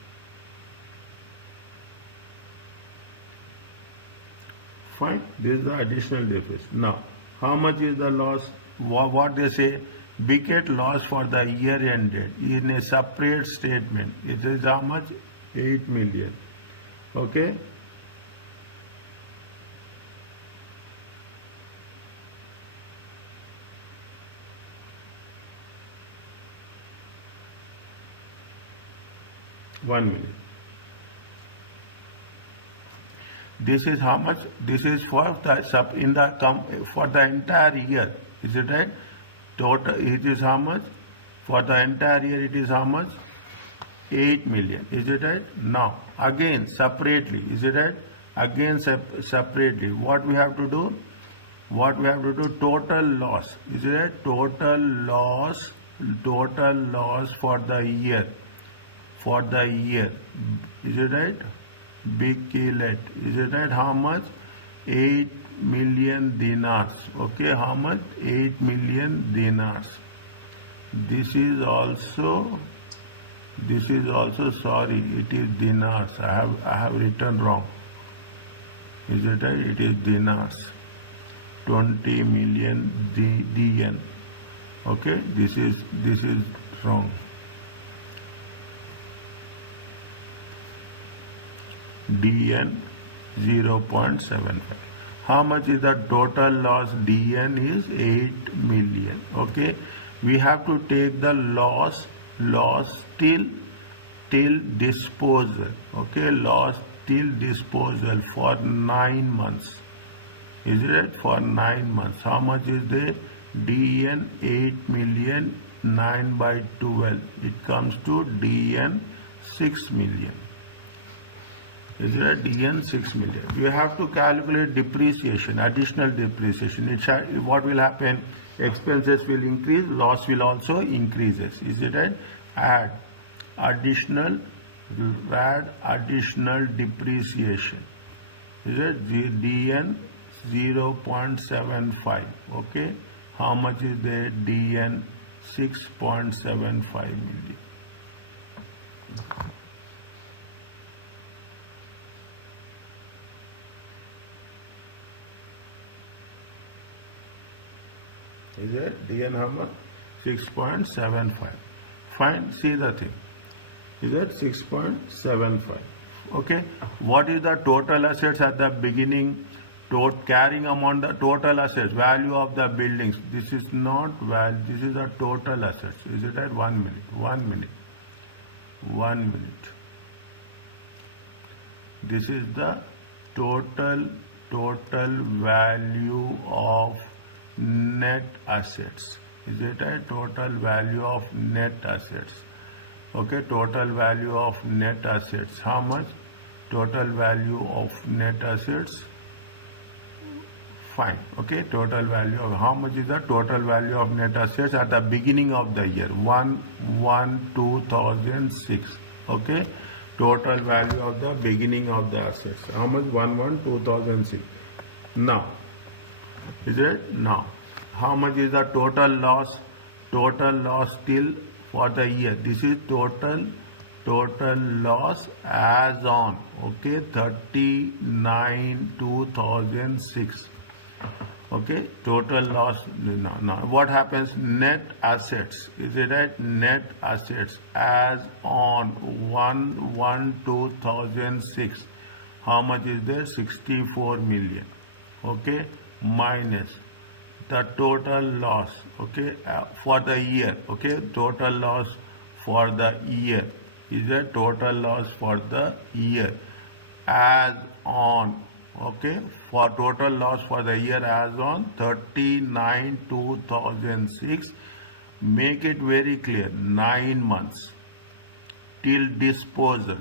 Fine. This is the additional depreciation. Now, how much is the loss? What they say? Bucket loss for the year ended in a separate statement. It is how much? 8 million. Okay. One minute. This is how much? This is for the for the entire year. Is it right? Total. It is how much? For the entire year, it is how much? 8 million. Is it right? Now, again separately. Is it right? Again separately. What we have to do? What we have to do? Total loss. Is it right? Total loss. Total loss for the year. For the year. Is it right? Big killet. Is it right? How much? 8 million dinars. Okay, how much? 8 million dinars. This is also sorry, it is dinars. I have written wrong. Is it right? It is dinars. 20 million DN. Okay, this is wrong. DN 0.75. How much is the total loss? DN is 8 million. Okay, we have to take the loss till disposal. Okay, loss till disposal for 9 months. Is it right? For 9 months. How much is there? DN 8 million, 9 by 12. It comes to DN 6 million. Is it DN 6 million? You have to calculate depreciation, additional depreciation. What will happen? Expenses will increase, loss will also increases. Is it right? Add additional depreciation. Is it DN 0.75? Okay. How much is there? DN 6.75 million. Is it DN how much? 6.75. Fine. See the thing. Is it 6.75? Okay. What is the total assets at the beginning? Carrying amount the total assets, value of the buildings. This is not value. This is the total assets. Is it right? 1 minute. 1 minute. 1 minute. This is the total value of net assets. Is it right? Total value of net assets. Okay, total value of net assets. How much? Total value of net assets. Fine. Okay, total value of how much is the total value of net assets at the beginning of the year? 1/1/2006. Okay, total value of the beginning of the assets. How much? 1/1/2006. Now. Is it? Now, how much is the total loss? Total loss till for the year. This is total loss as on. Okay, 39/2006. Okay, total loss. Now, what happens? Net assets. Is it right? Net assets as on 1/1/2006. How much is there? 64 million. Okay. Minus the total loss, okay, for the year. Okay, total loss for the year is the total loss for the year as on. Okay, for total loss for the year as on 39/2006. Make it very clear. 9 months till disposal.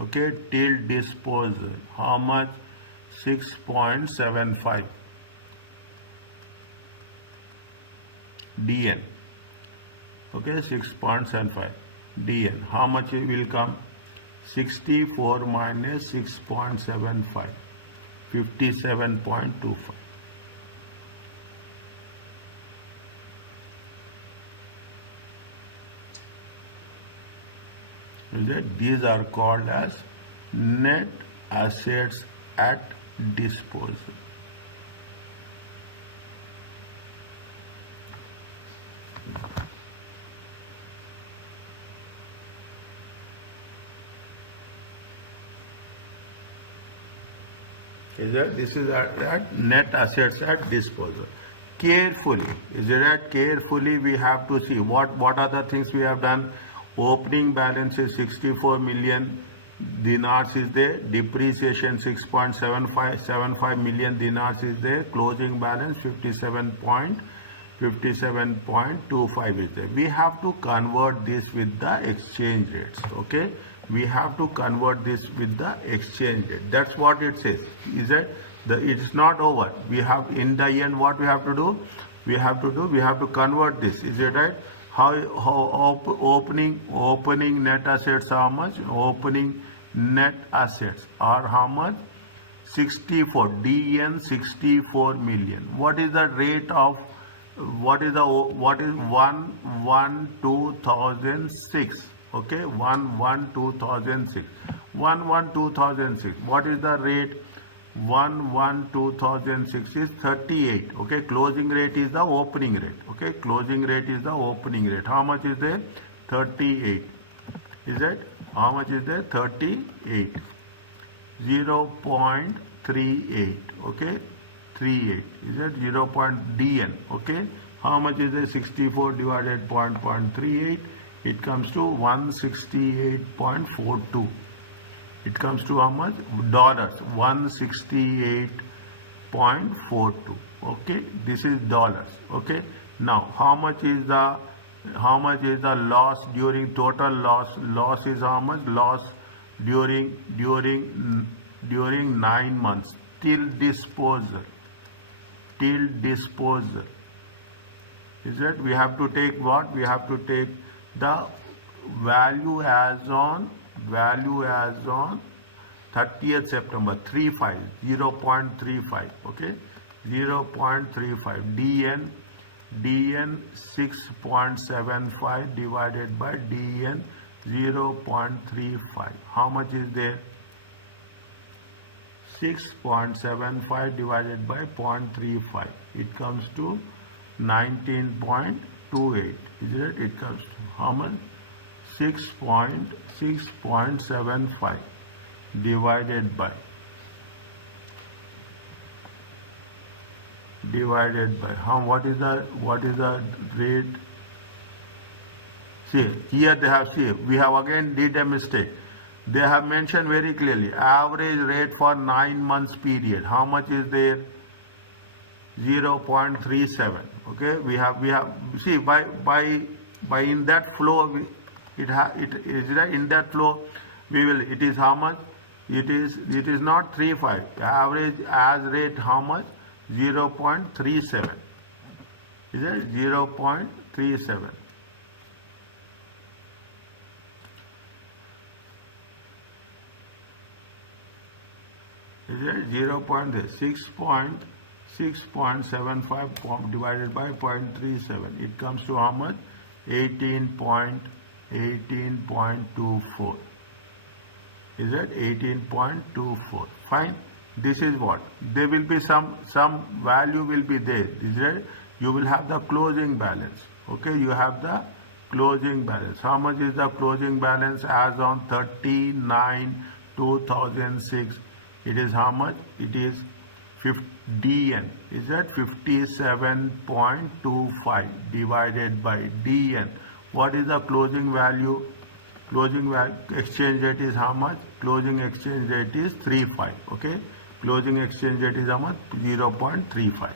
Okay, till disposal. How much? 6.75. DN. Okay, 6.75 DN. How much it will come? 64 minus 6.75, 57.25. Is it? These are called as net assets at disposal. Is that? This is at net assets at disposal. Carefully, is it right? Carefully we have to see what are the things we have done. Opening balance is 64 million dinars is there. Depreciation 6.75 million dinars is there. Closing balance 57.25 is there. We have to convert this with the exchange rates. Okay, we have to convert this with the exchange rate. That's what it says. Is it? It's not over. We have, in the end, what we have to do? We have to convert this. Is it right? How opening net assets are how much? Opening net assets are how much? 64. DN 64 million. What is the rate of? What is 1/1/2006? Okay, 1/1/2006. 1/1/2006. What is the rate? 1/1/2006 is 38. Okay, closing rate is the opening rate. Okay, closing rate is the opening rate. How much is there? 38. Is it? How much is there? 38. 0.38. Okay, 38. Is it 0. DN? Okay, how much is there? 64 divided 0.38. It comes to 168.42. It comes to how much? Dollars. 168.42. Okay, this is dollars. Okay, now how much is the loss during total loss? Loss is how much? Loss during 9 months till disposal. Till disposal. Is that? We have to take what? We have to take the value as on 30th September 35, 0.35. Okay, 0.35. DN 6.75 divided by DN 0.35. How much is there? 6.75 divided by 0.35. It comes to 19.28. Is it? It comes to how much? 6.75 divided by how? What is the rate? See here they have, see we have again did a mistake. They have mentioned very clearly average rate for 9 months period. How much is there? 0.37. Okay, we have see by in that flow it is right. In that flow we will, it is how much? It is not 35. Average as rate how much? 0.37. Is it 0.37? Is it 6.75 divided by 0.37? It comes to how much? 18.24. Is that 18.24? Fine. This is what? There will be some value will be there. Is that? You will have the closing balance. Okay, you have the closing balance. How much is the closing balance as on 39/2006? It is how much? It is DN. Is that 57.25 divided by DN? What is the closing value? Closing exchange rate is how much? Closing exchange rate is 35. Okay, closing exchange rate is how much? 0.35.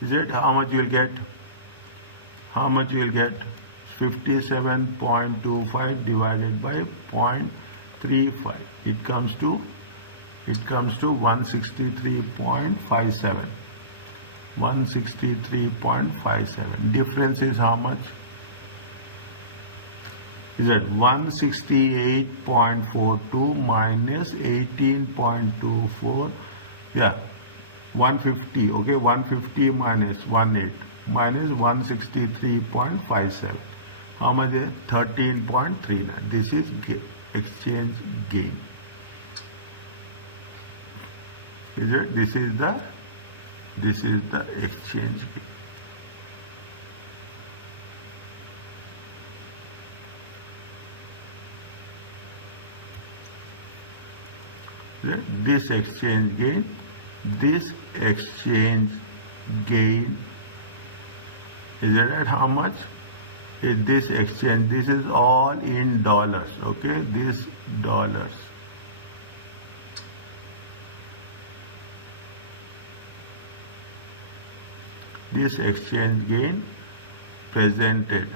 Is it? How much you will get? How much you will get? 57.25 divided by 0.35. It comes to It comes to 163.57. 163.57. Difference is how much? Is it 168.42 minus 18.24? Yeah, 150. Okay, 150 minus 18 minus 163.57. How much is 13.39? This is exchange gain. Is it? This is the exchange gain. This exchange gain is it at how much? Is this exchange? This is all in dollars. Okay, this dollars. This exchange gain presented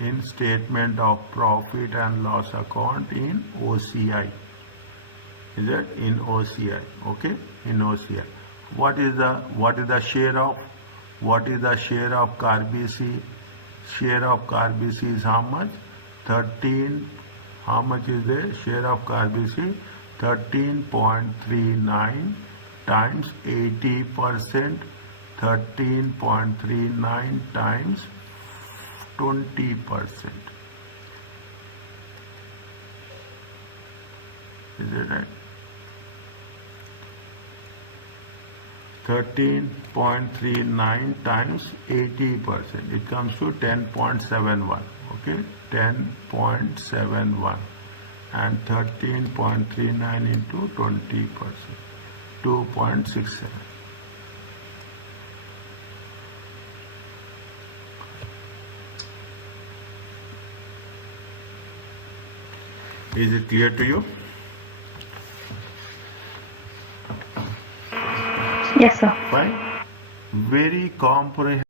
in statement of profit and loss account in OCI. Is it in OCI? Okay, in OCI. What is the share of Carbise? Share of Carbise is how much? 13. How much is the share of Carbise? 13.39 times 80%. 13.39 times 20%. Is it right? 13.39 times 80%. It comes to 10.71. Okay, 10.71 and 13.39 into 20%. 2.67. Is it clear to you? Yes, sir. Fine. Very comprehensive.